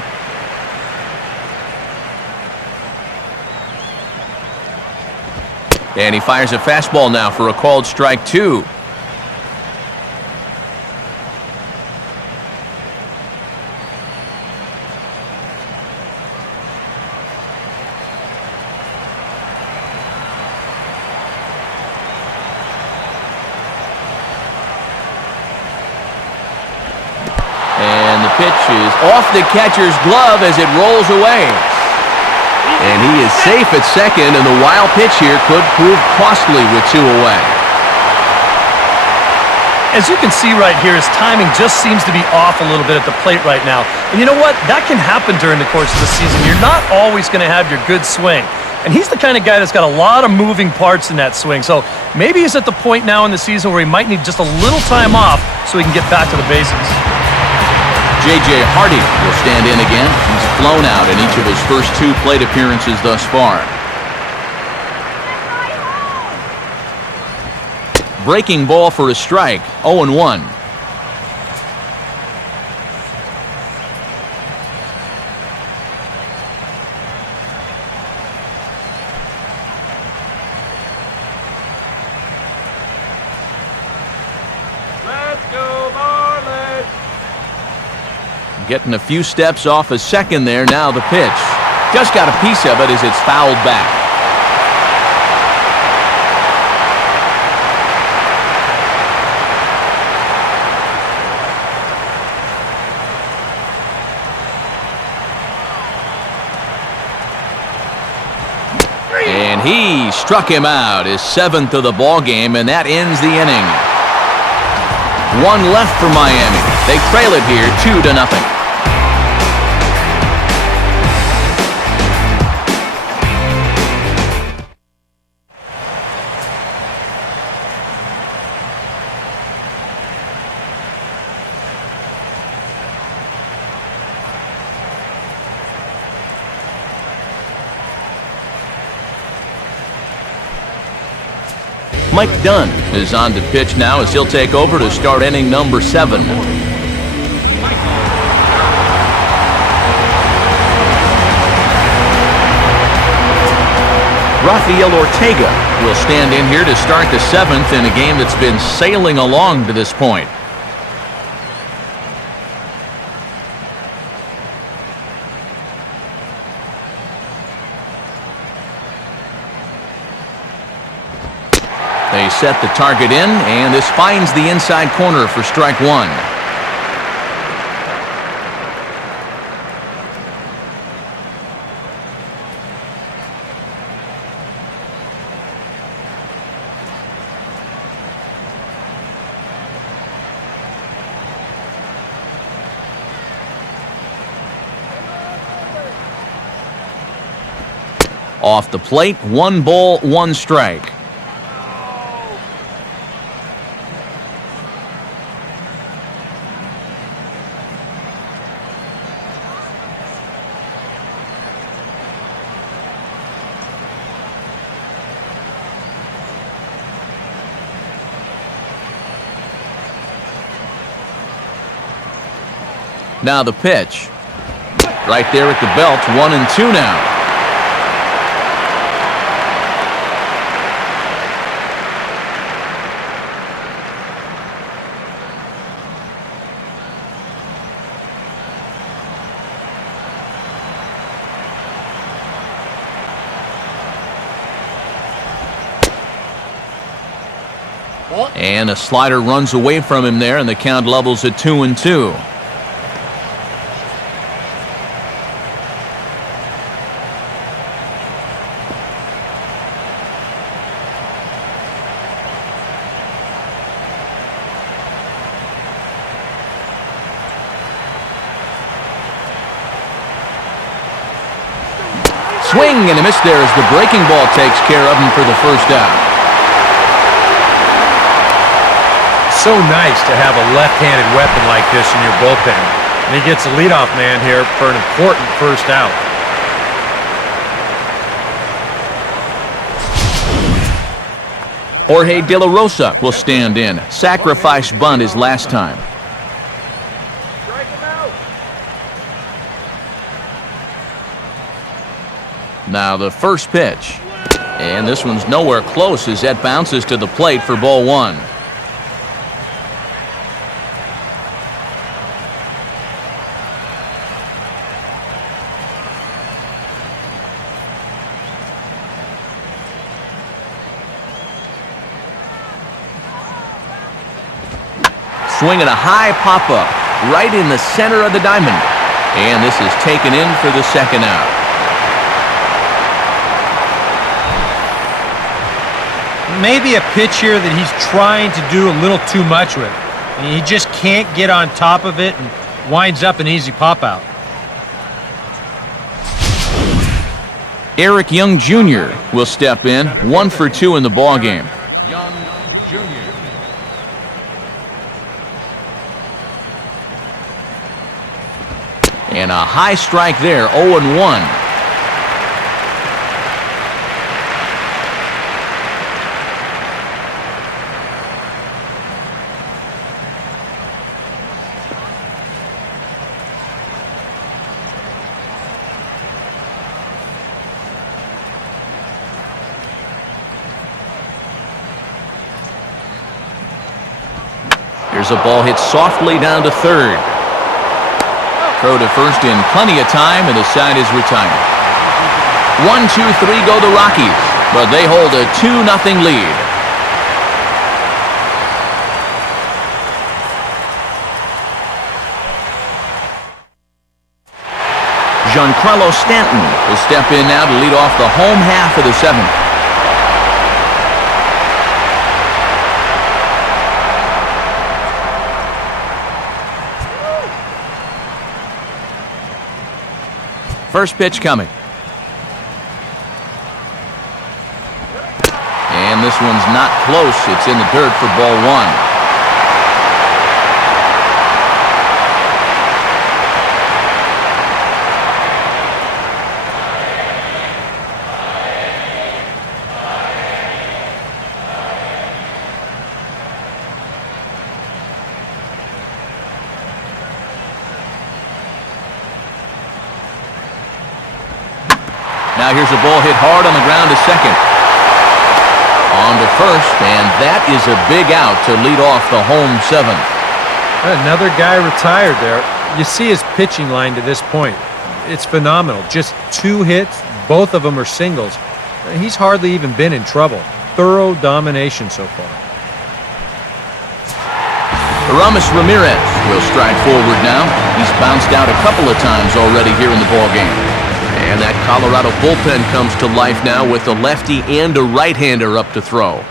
And he fires a fastball now for a called strike 2. And the pitch is off the catcher's glove as it rolls away. And he is safe at second, and the wild pitch here could prove costly with 2 away. As you can see right here, his timing just seems to be off a little bit at the plate right now. And you know what? That can happen during the course of the season. You're not always going to have your good swing. And he's the kind of guy that's got a lot of moving parts in that swing. So maybe he's at the point now in the season where he might need just a little time off so he can get back to the basics. J.J. Hardy will stand in again. He's flown out in each of his first 2 plate appearances thus far. Breaking ball for a strike, 0-1. Let's go, Marlins! Getting a few steps off a second there. Now the pitch. Just got a piece of it as it's fouled back. And he struck him out, his 7th of the ball game, and that ends the inning. 1 left for Miami. They trail it here 2-0. Mike Dunn is on to pitch now as he'll take over to start inning number 7. Rafael Ortega will stand in here to start the 7th in a game that's been sailing along to this point. They set the target in, and this finds the inside corner for strike 1. Off the plate, 1 ball, 1 strike. Now the pitch. Right there at the belt, 1-2 now. And a slider runs away from him there, and the count levels at 2-2. Swing and a miss there as the breaking ball takes care of him for the first out. So nice to have a left-handed weapon like this in your bullpen. And he gets a leadoff man here for an important first out. Jorge De La Rosa will stand in. Sacrifice bunt his last time. Strike him out! Now the first pitch. And this one's nowhere close as that bounces to the plate for ball one. Swinging a high pop-up right in the center of the diamond. And this is taken in for the second out. Maybe a pitch here that he's trying to do a little too much with. He just can't get on top of it and winds up an easy pop-out. Eric Young Jr. will step in, 1 for 2 in the ballgame. Young Jr. And a high strike there, 0-1. Here's a ball hit softly down to third. Throw to first in plenty of time, and the side is retired. 1-2-3 go the Rockies, but they hold a 2-0 lead. Giancarlo Stanton will step in now to lead off the home half of the seventh. First pitch coming. And this one's not close. It's in the dirt for ball one. Now here's a ball hit hard on the ground to second. On to first, and that is a big out to lead off the home seventh. Another guy retired there. You see his pitching line to this point. It's phenomenal. Just 2 hits, both of them are singles. He's hardly even been in trouble. Thorough domination so far. Aramis Ramirez will stride forward now. He's bounced out a couple of times already here in the ballgame. And that Colorado bullpen comes to life now with a lefty and a right-hander up to throw.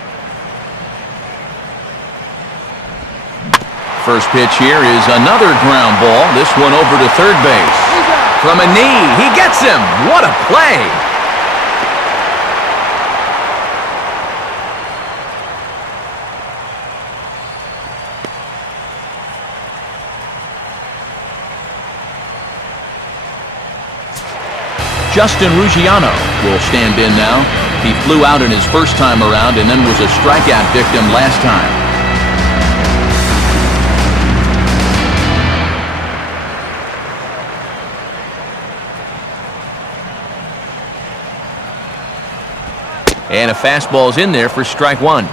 First pitch here is another ground ball. This one over to third base. From a knee, he gets him. What a play! Justin Ruggiano will stand in now. He flew out in his first time around and then was a strikeout victim last time. And a fastball's in there for strike one.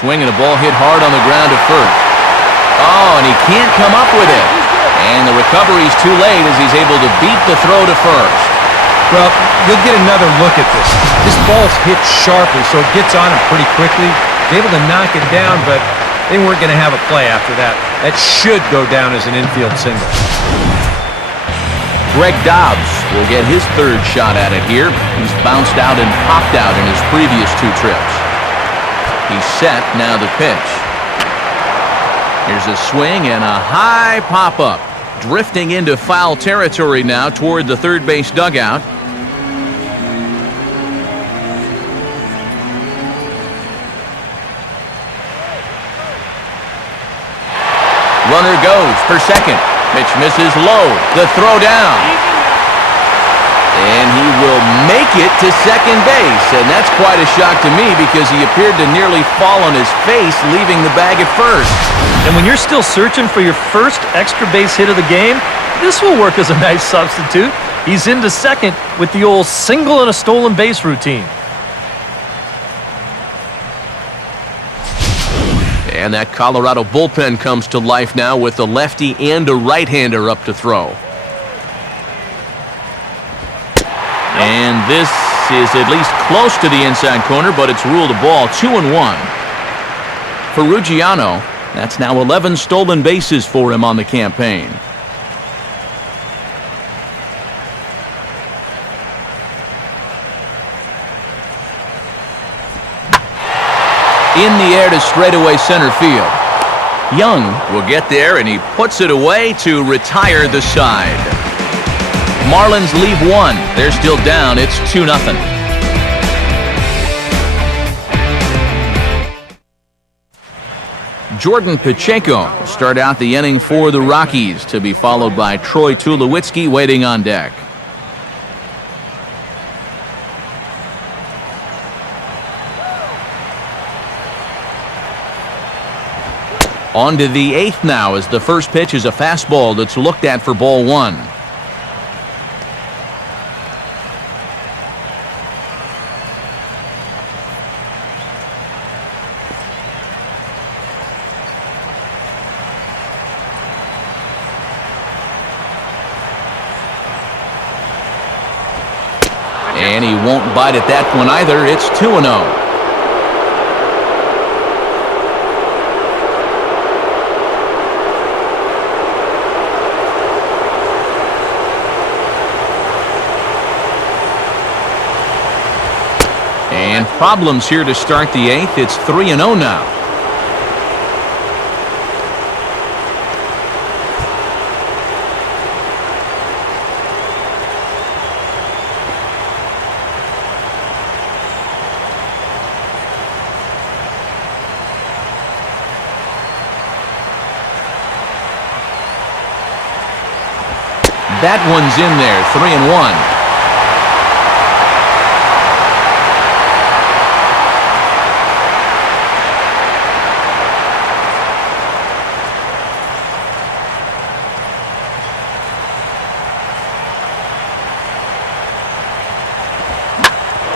Swinging a ball hit hard on the ground to first. Oh, and he can't come up with it. And the recovery's too late as he's able to beat the throw to first. Well, you'll get another look at this. This ball's hit sharply, so it gets on him pretty quickly. He's able to knock it down, but they weren't going to have a play after that. That should go down as an infield single. Greg Dobbs will get his third shot at it here. He's bounced out and popped out in his previous 2 trips. He's set, now the pitch. Here's a swing and a high pop-up. Drifting into foul territory now toward the third base dugout. Runner goes for second. Pitch misses low. The throw down. And he will make it to second base. And that's quite a shock to me because he appeared to nearly fall on his face, leaving the bag at first. And when you're still searching for your first extra base hit of the game, this will work as a nice substitute. He's into second with the old single and a stolen base routine. And that Colorado bullpen comes to life now with a lefty and a right-hander up to throw. And this is at least close to the inside corner, but it's ruled a ball, 2-1. For Ruggiano, that's now 11 stolen bases for him on the campaign. In the air to straightaway center field. Young will get there, and he puts it away to retire the side. Marlins leave one. They're still down. It's 2-0. Jordan Pacheco will start out the inning for the Rockies, to be followed by Troy Tulowitzki waiting on deck. On to the 8th now, as the first pitch is a fastball that's looked at for ball 1. And he won't bite at that one either. It's 2-0. And problems here to start the 8th. It's 3-0 now. That one's in there, 3-1.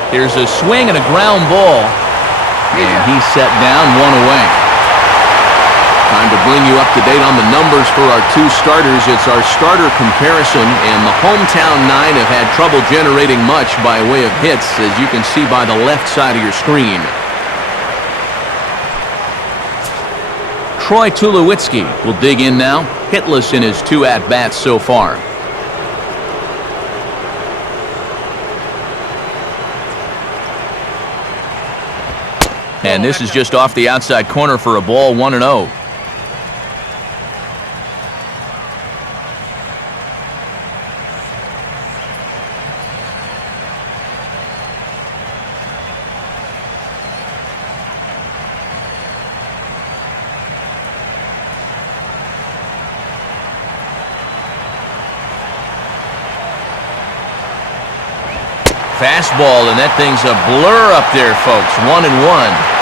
Here's a swing and a ground ball. And he's set down, one away. Time to bring you up to date on the numbers for our two starters. It's our starter comparison, and the hometown nine have had trouble generating much by way of hits, as you can see by the left side of your screen. Troy Tulowitzki will dig in now, hitless in his 2 at-bats so far. And this is just off the outside corner for a ball, 1-0. Fastball, and that thing's a blur up there, folks. 1-1.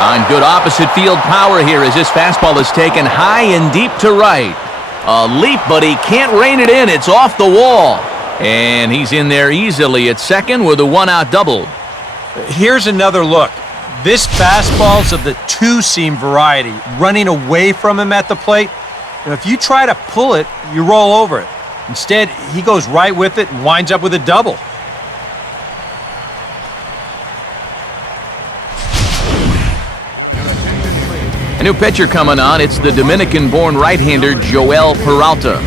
On good opposite field power here as this fastball is taken high and deep to right. A leap, but he can't rein it in. It's off the wall. And he's in there easily at second with a 1-out double. Here's another look. This fastball's of the two-seam variety, running away from him at the plate. And if you try to pull it, you roll over it. Instead, he goes right with it and winds up with a double. A new pitcher coming on. It's the Dominican-born right-hander Joel Peralta.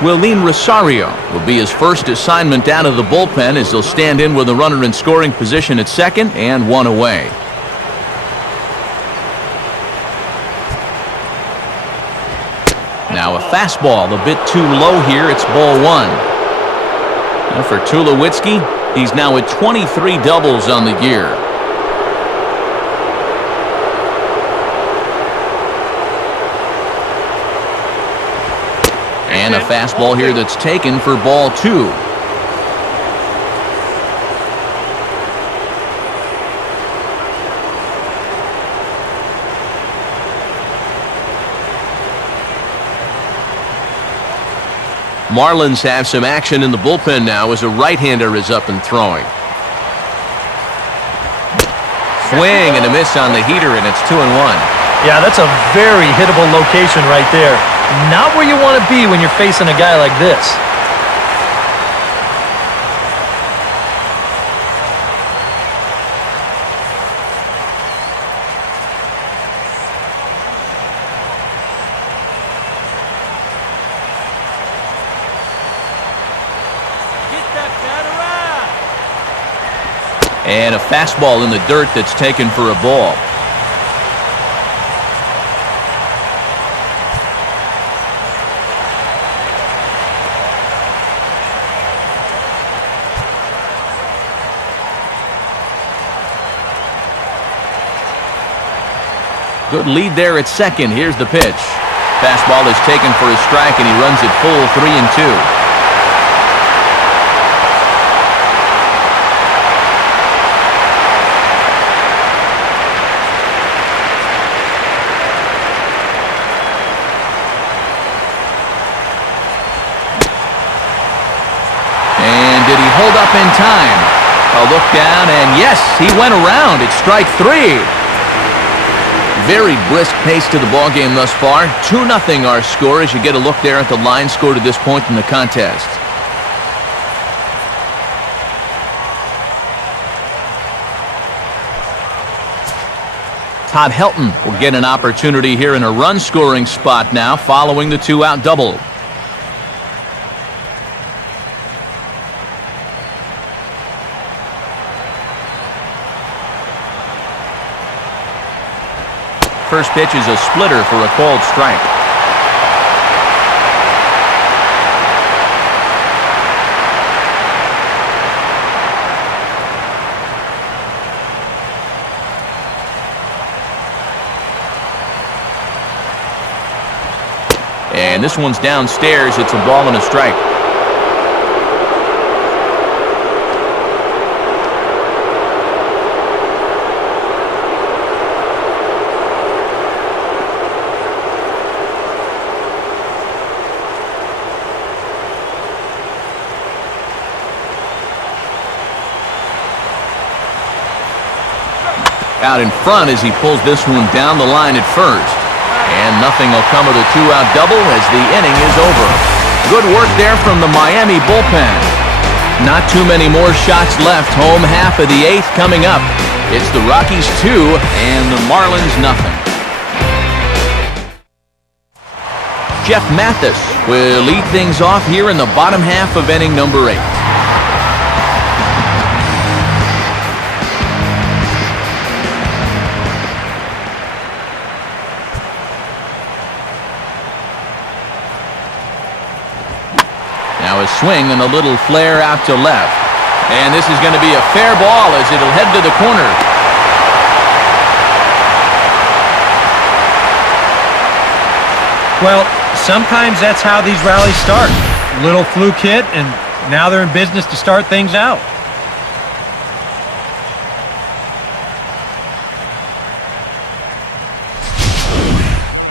Willeen Rosario will be his first assignment out of the bullpen as he'll stand in with a runner in scoring position at second and one away. Now a fastball a bit too low here. It's ball one. Now for Tulowitzki, he's now at 23 doubles on the year. And a fastball here that's taken for ball two. Marlins have some action in the bullpen now as a right-hander is up and throwing. Swing and a miss on the heater, and it's 2-1. Yeah, that's a very hittable location right there. Not where you want to be when you're facing a guy like this. And a fastball in the dirt that's taken for a ball. Good lead there at second. Here's the pitch. Fastball is taken for a strike, and he runs it full 3-2. Hold up in time. A look down, and yes, he went around. It's strike three. Very brisk pace to the ballgame thus far. 2-0 our score as you get a look there at the line score to this point in the contest. Todd Helton will get an opportunity here in a run-scoring spot now following the two-out double. First pitch is a splitter for a called strike. And this one's downstairs. It's a ball and a strike. Out in front as he pulls this one down the line at first. And nothing will come of the two-out double as the inning is over. Good work there from the Miami bullpen. Not too many more shots left. Home half of the eighth coming up. It's the Rockies 2 and the Marlins nothing. Jeff Mathis will lead things off here in the bottom half of inning number 8. Now a swing and a little flare out to left. And this is going to be a fair ball as it'll head to the corner. Well, sometimes that's how these rallies start. Little fluke hit, and now they're in business to start things out.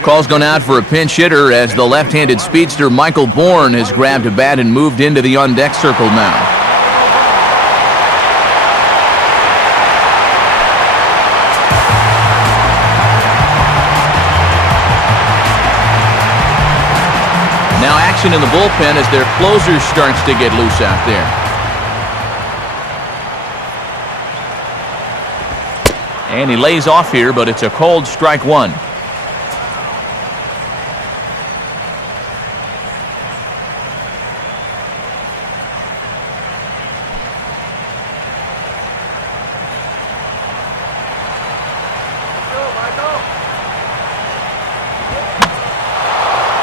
Call's gone out for a pinch hitter as the left-handed speedster Michael Bourne has grabbed a bat and moved into the on-deck circle now. Now action in the bullpen as their closer starts to get loose out there. And he lays off here, but it's a called strike one.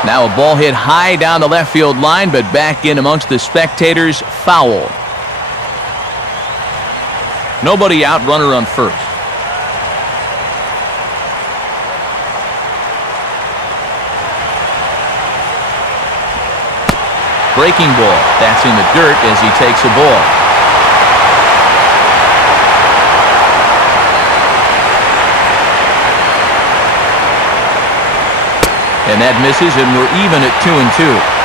Now a ball hit high down the left field line, but back in amongst the spectators. Foul. Nobody out, runner on first. Breaking ball. That's in the dirt as he takes a ball. And that misses, and we're even at 2-2.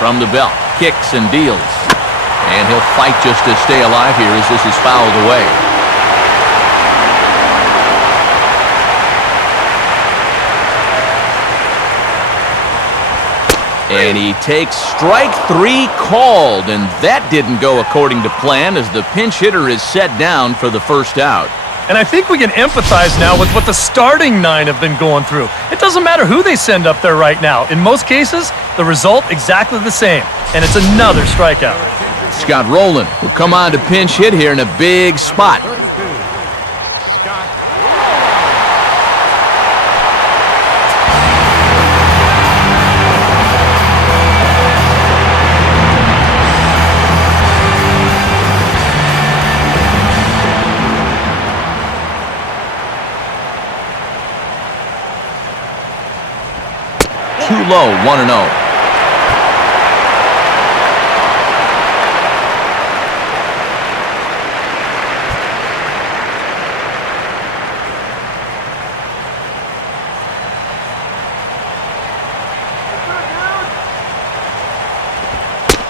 From the belt, kicks and deals. And he'll fight just to stay alive here as this is fouled away. And he takes strike 3 called, and that didn't go according to plan as the pinch hitter is set down for the first out. And I think we can empathize now with what the starting 9 have been going through. It doesn't matter who they send up there right now. In most cases, the result exactly the same, and it's another strikeout. Scott Rowland will come on to pinch hit here in a big spot. Too low, 1-0.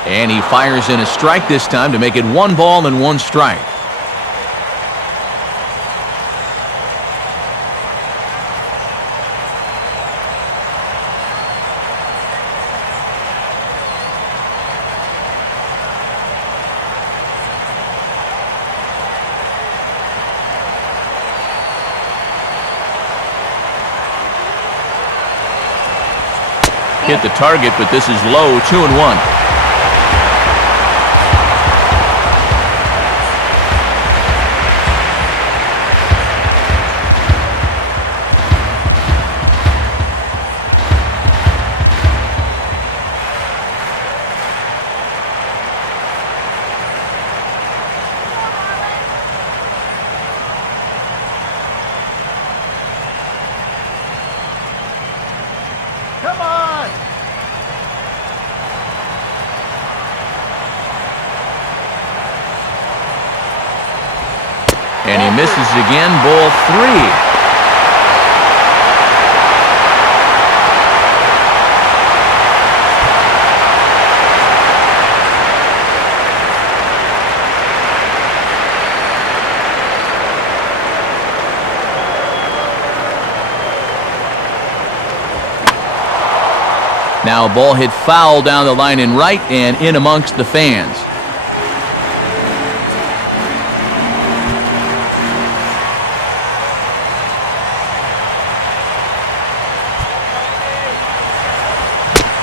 And he fires in a strike this time to make it 1 ball and 1 strike. Hit the target, but this is low, 2-1. Come on! And he misses again, ball 3. Now a ball hit foul down the line in right and in amongst the fans.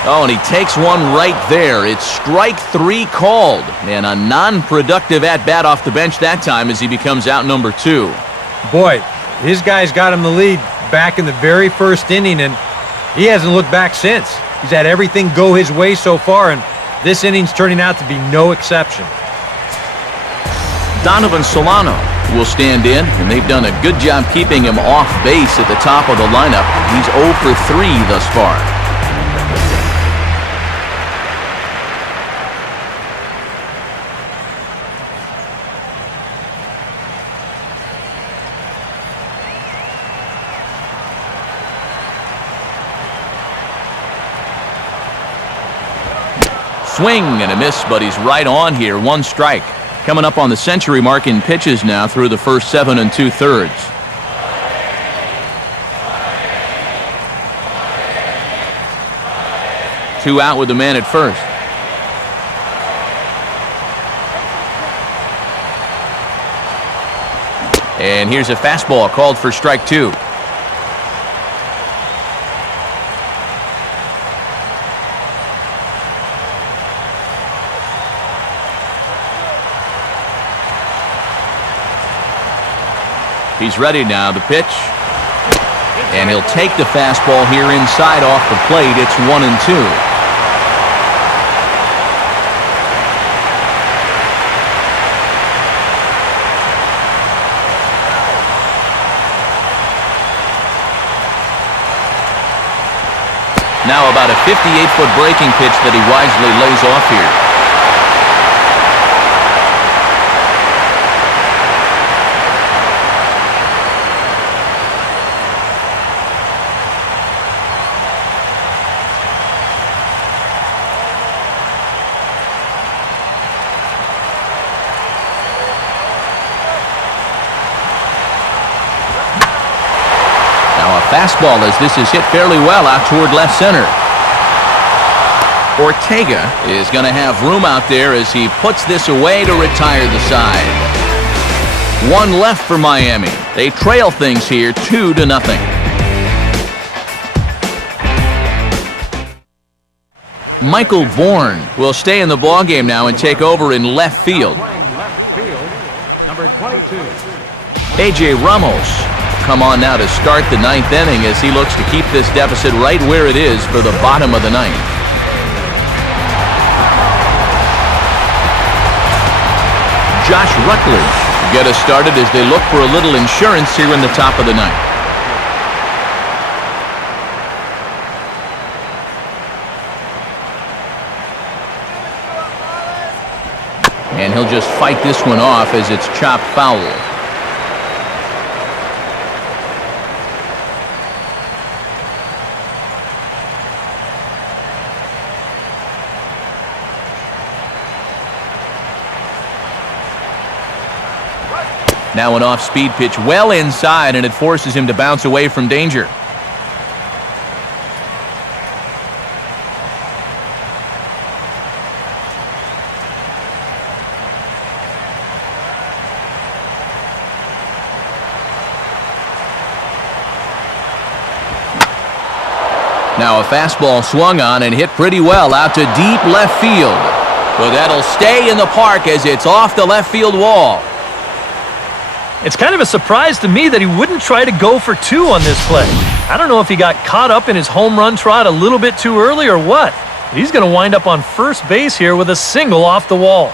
Oh, and he takes one right there. It's strike 3 called. And a non-productive at-bat off the bench that time as he becomes out number 2. Boy, his guys got him the lead back in the very first inning, and he hasn't looked back since. He's had everything go his way so far, and this inning's turning out to be no exception. Donovan Solano will stand in, and they've done a good job keeping him off base at the top of the lineup. He's 0 for 3 thus far. Swing and a miss, but he's right on here. 1 strike. Coming up on the century mark in pitches now through the first 7 2/3. Two out with the man at first. And here's a fastball called for strike 2. He's ready now. The pitch. And he'll take the fastball here inside off the plate. It's 1-2. Now about a 58-foot breaking pitch that he wisely lays off here. Fastball as this is hit fairly well out toward left center. Ortega is going to have room out there as he puts this away to retire the side. One left for Miami. They trail things here 2-0. Michael Bourne will stay in the ballgame now and take over in left field. Number 22. A.J. Ramos come on now to start the 9th inning as he looks to keep this deficit right where it is for the bottom of the 9th. Josh Rutledge get us started as they look for a little insurance here in the top of the 9th. And he'll just fight this one off as it's chopped foul. Now an off-speed pitch well inside, and it forces him to bounce away from danger. Now a fastball swung on and hit pretty well out to deep left field. But that'll stay in the park as it's off the left field wall. It's kind of a surprise to me that he wouldn't try to go for 2 on this play. I don't know if he got caught up in his home run trot a little bit too early or what. He's going to wind up on first base here with a single off the wall.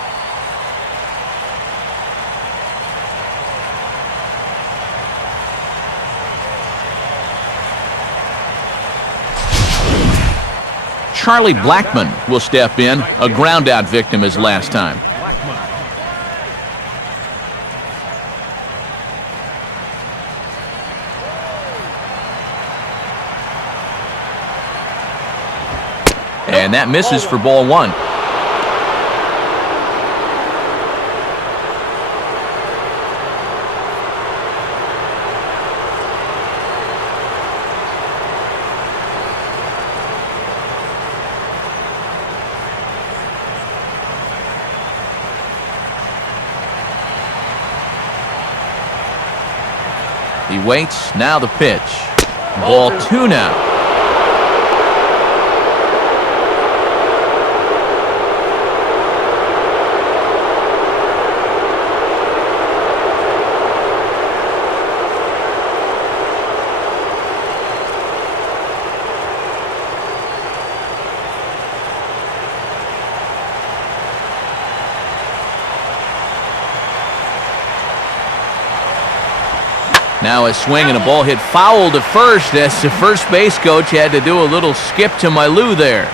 Charlie Blackmon will step in, a ground-out victim as last time. And that misses for ball 1. He waits, now the pitch. Ball 2 now. Now a swing and a ball hit foul to first as the first base coach had to do a little skip to my loo there.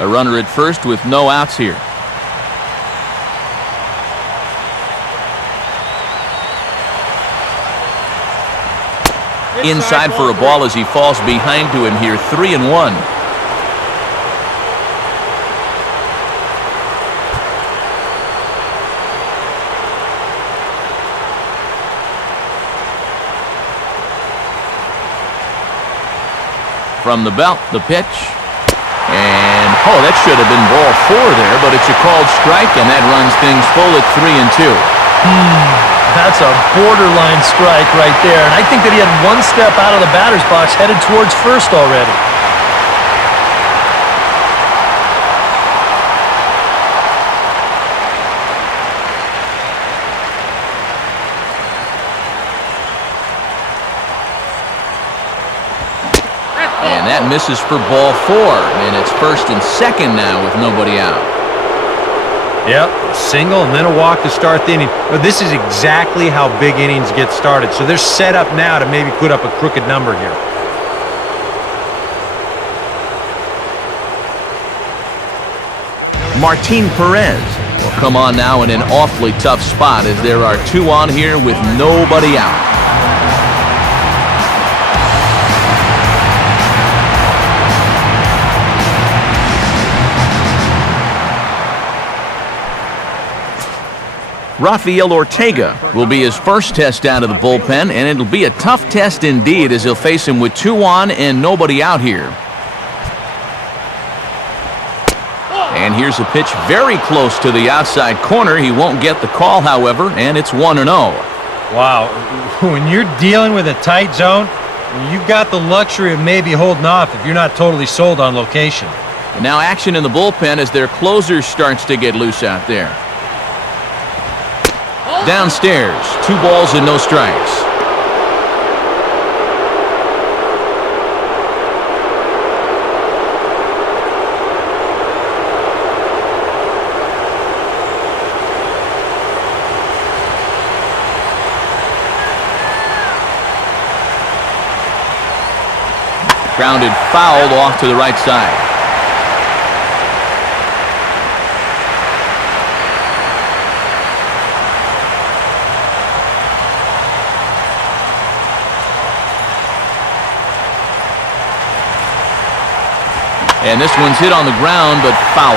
A runner at first with no outs here. Inside for a ball as he falls behind to him here, 3-1. From the belt, the pitch. And, oh, that should have been ball 4 there, but it's a called strike, and that runs things full at 3-2. That's a borderline strike right there, and I think that he had one step out of the batter's box headed towards first already. that misses for ball 4, and it's 1st and 2nd now with nobody out. Yep, a single and then a walk to start the inning. But this is exactly how big innings get started. So they're set up now to maybe put up a crooked number here. Martin Perez will come on now in an awfully tough spot as there are 2 on here with nobody out. Rafael Ortega will be his first test out of the bullpen, and it'll be a tough test indeed as he'll face him with 2 on and nobody out here. And here's a pitch very close to the outside corner. He won't get the call, however, and it's 1-0. Wow, when you're dealing with a tight zone, you've got the luxury of maybe holding off if you're not totally sold on location. And now action in the bullpen as their closer starts to get loose out there. Downstairs, 2 balls and no strikes. Grounded foul off to the right side. And this one's hit on the ground, but foul.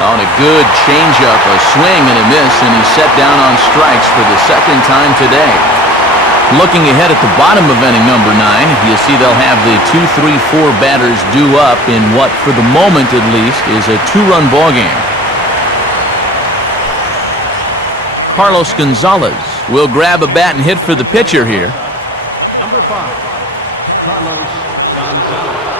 On a good changeup, a swing and a miss, and he's set down on strikes for the 2nd time today. Looking ahead at the bottom of inning number 9, you see they'll have the 2, 3, 4 batters due up in what, for the moment at least, is a 2-run ball game. Carlos Gonzalez will grab a bat and hit for the pitcher here. Number 5, Carlos Gonzalez.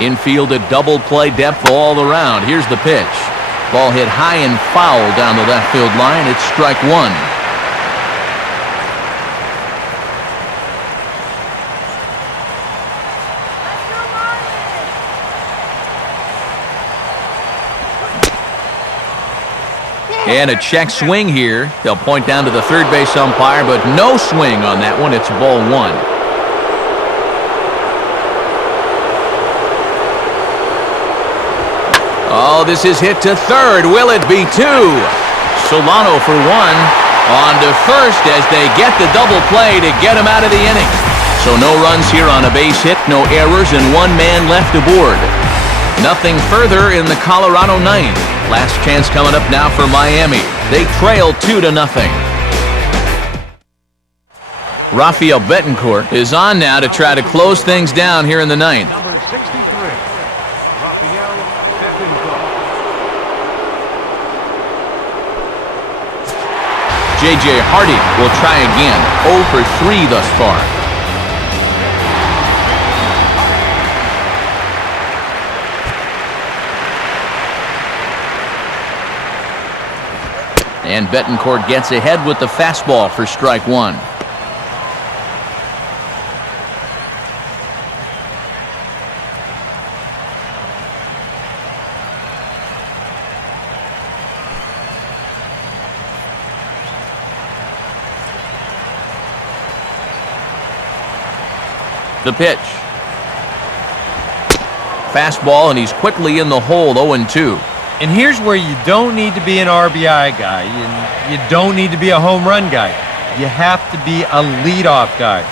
Infield at double play depth all around. Here's the pitch. Ball hit high and foul down the left field line. It's strike 1. And a check swing here. They'll point down to the third base umpire, but no swing on that one. It's ball 1. Oh, this is hit to third. Will it be 2? Solano for 1. On to first as they get the double play to get him out of the inning. So no runs here on a base hit, no errors, and 1 man left aboard. Nothing further in the Colorado 9th. Last chance coming up now for Miami. They trail 2-0. Rafael Betancourt is on now to try to close things down here in the 9th. Number 63, Rafael Betancourt. J.J. Hardy will try again. 0 for 3 thus far. And Betancourt gets ahead with the fastball for strike 1. The pitch. Fastball, and he's quickly in the hole, 0-2. And here's where you don't need to be an RBI guy, and you don't need to be a home run guy. You have to be a leadoff guy.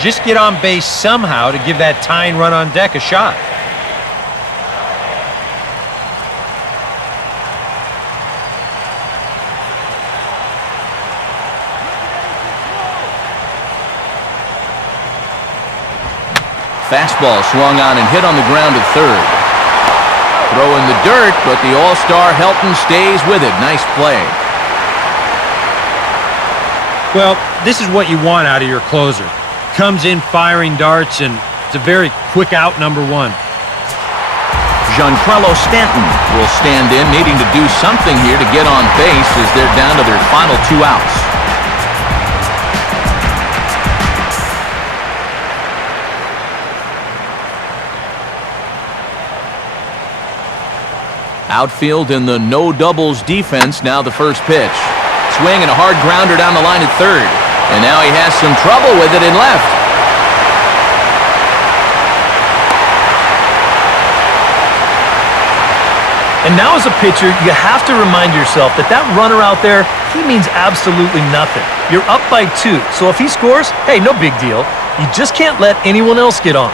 Just get on base somehow to give that tying run on deck a shot. Fastball swung on and hit on the ground at third. throw in the dirt, but the all-star Helton stays with it. Nice play. Well, this is what you want out of your closer. Comes in firing darts, and it's a very quick out, number one. Giancarlo Stanton will stand in, needing to do something here to get on base as they're down to their final 2 outs. Outfield in the no doubles defense. Now the first pitch. Swing and a hard grounder down the line at third. And now he has some trouble with it in left. And now as a pitcher, you have to remind yourself that that runner out there, he means absolutely nothing. You're up by 2, so if he scores, hey, no big deal. You just can't let anyone else get on.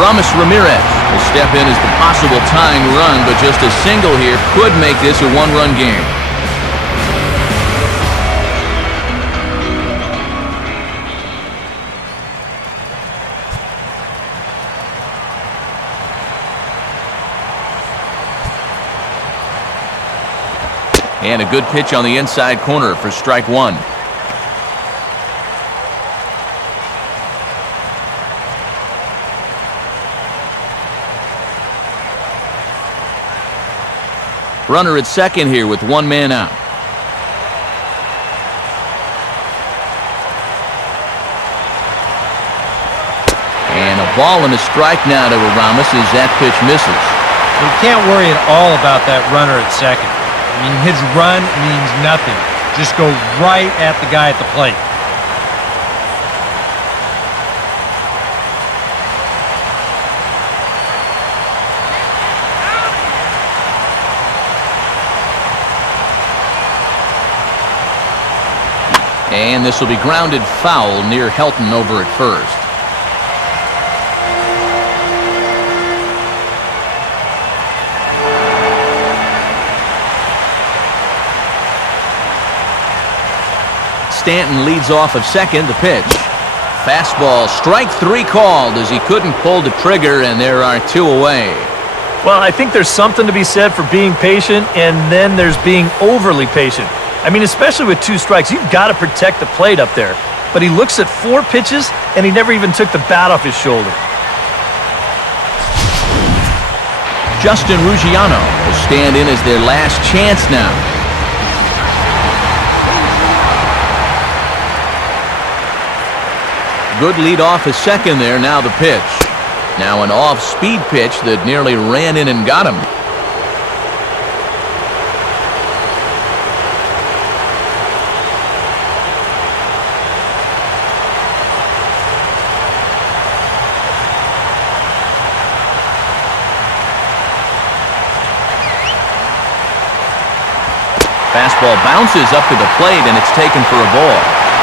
Ramirez will step in as the possible tying run, but just a single here could make this a 1-run game. And a good pitch on the inside corner for strike 1. Runner at second here with 1 man out. And a ball and a strike now to Aramis as that pitch misses. You can't worry at all about that runner at second. I mean, his run means nothing. Just go right at the guy at the plate. And this will be grounded foul near Helton over at first. Stanton leads off of second. The pitch. Fastball, strike 3 called as he couldn't pull the trigger, and there are 2 away. Well, I think there's something to be said for being patient, and then there's being overly patient. I mean, especially with 2 strikes, you've got to protect the plate up there. But he looks at 4 pitches, and he never even took the bat off his shoulder. Justin Ruggiano will stand in as their last chance now. Good lead off his second there. Now the pitch. Now an off-speed pitch that nearly ran in and got him. Fastball bounces up to the plate, and it's taken for a ball.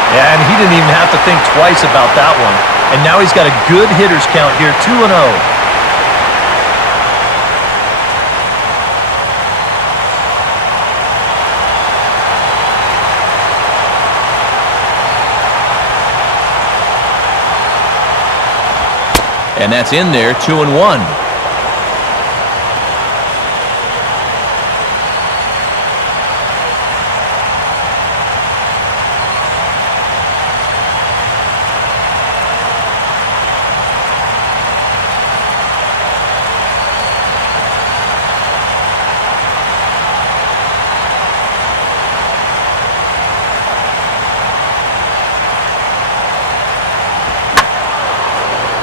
Yeah, and he didn't even have to think twice about that one. And now he's got a good hitter's count here, 2-0. And that's in there, 2-1.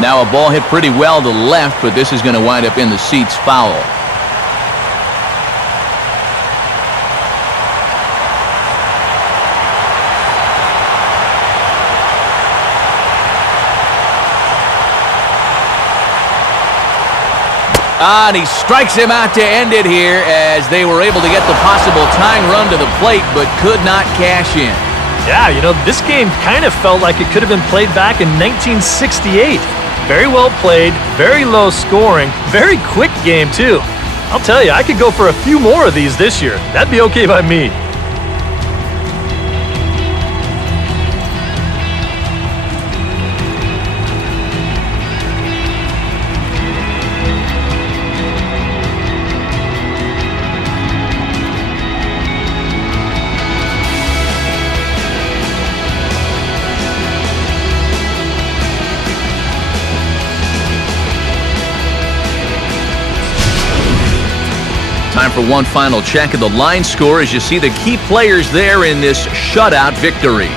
Now a ball hit pretty well to left, but this is going to wind up in the seats foul. And he strikes him out to end it here as they were able to get the possible tying run to the plate, but could not cash in. Yeah, you know, this game kind of felt like it could have been played back in 1968. Very well played, very low scoring, very quick game too. I'll tell you, I could go for a few more of these this year. That'd be okay by me. for one final check of the line score as you see the key players there in this shutout victory.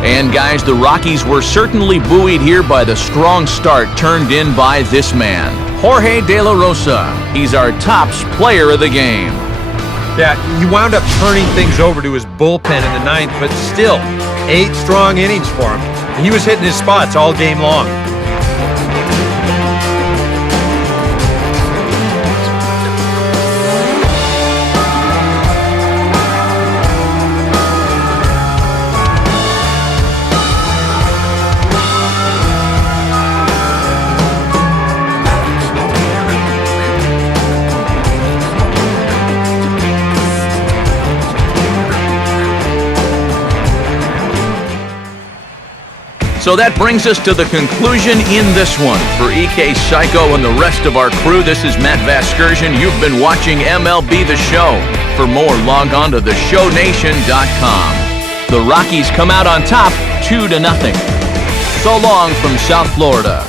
And guys, the Rockies were certainly buoyed here by the strong start turned in by this man, Jorge De La Rosa. He's our tops player of the game. Yeah, he wound up turning things over to his bullpen in the ninth, but still, 8 strong innings for him. He was hitting his spots all game long. So that brings us to the conclusion in this one. For EK Psycho and the rest of our crew, this is Matt Vasgersian. You've been watching MLB The Show. For more, log on to theshownation.com. The Rockies come out on top 2-0. So long from South Florida.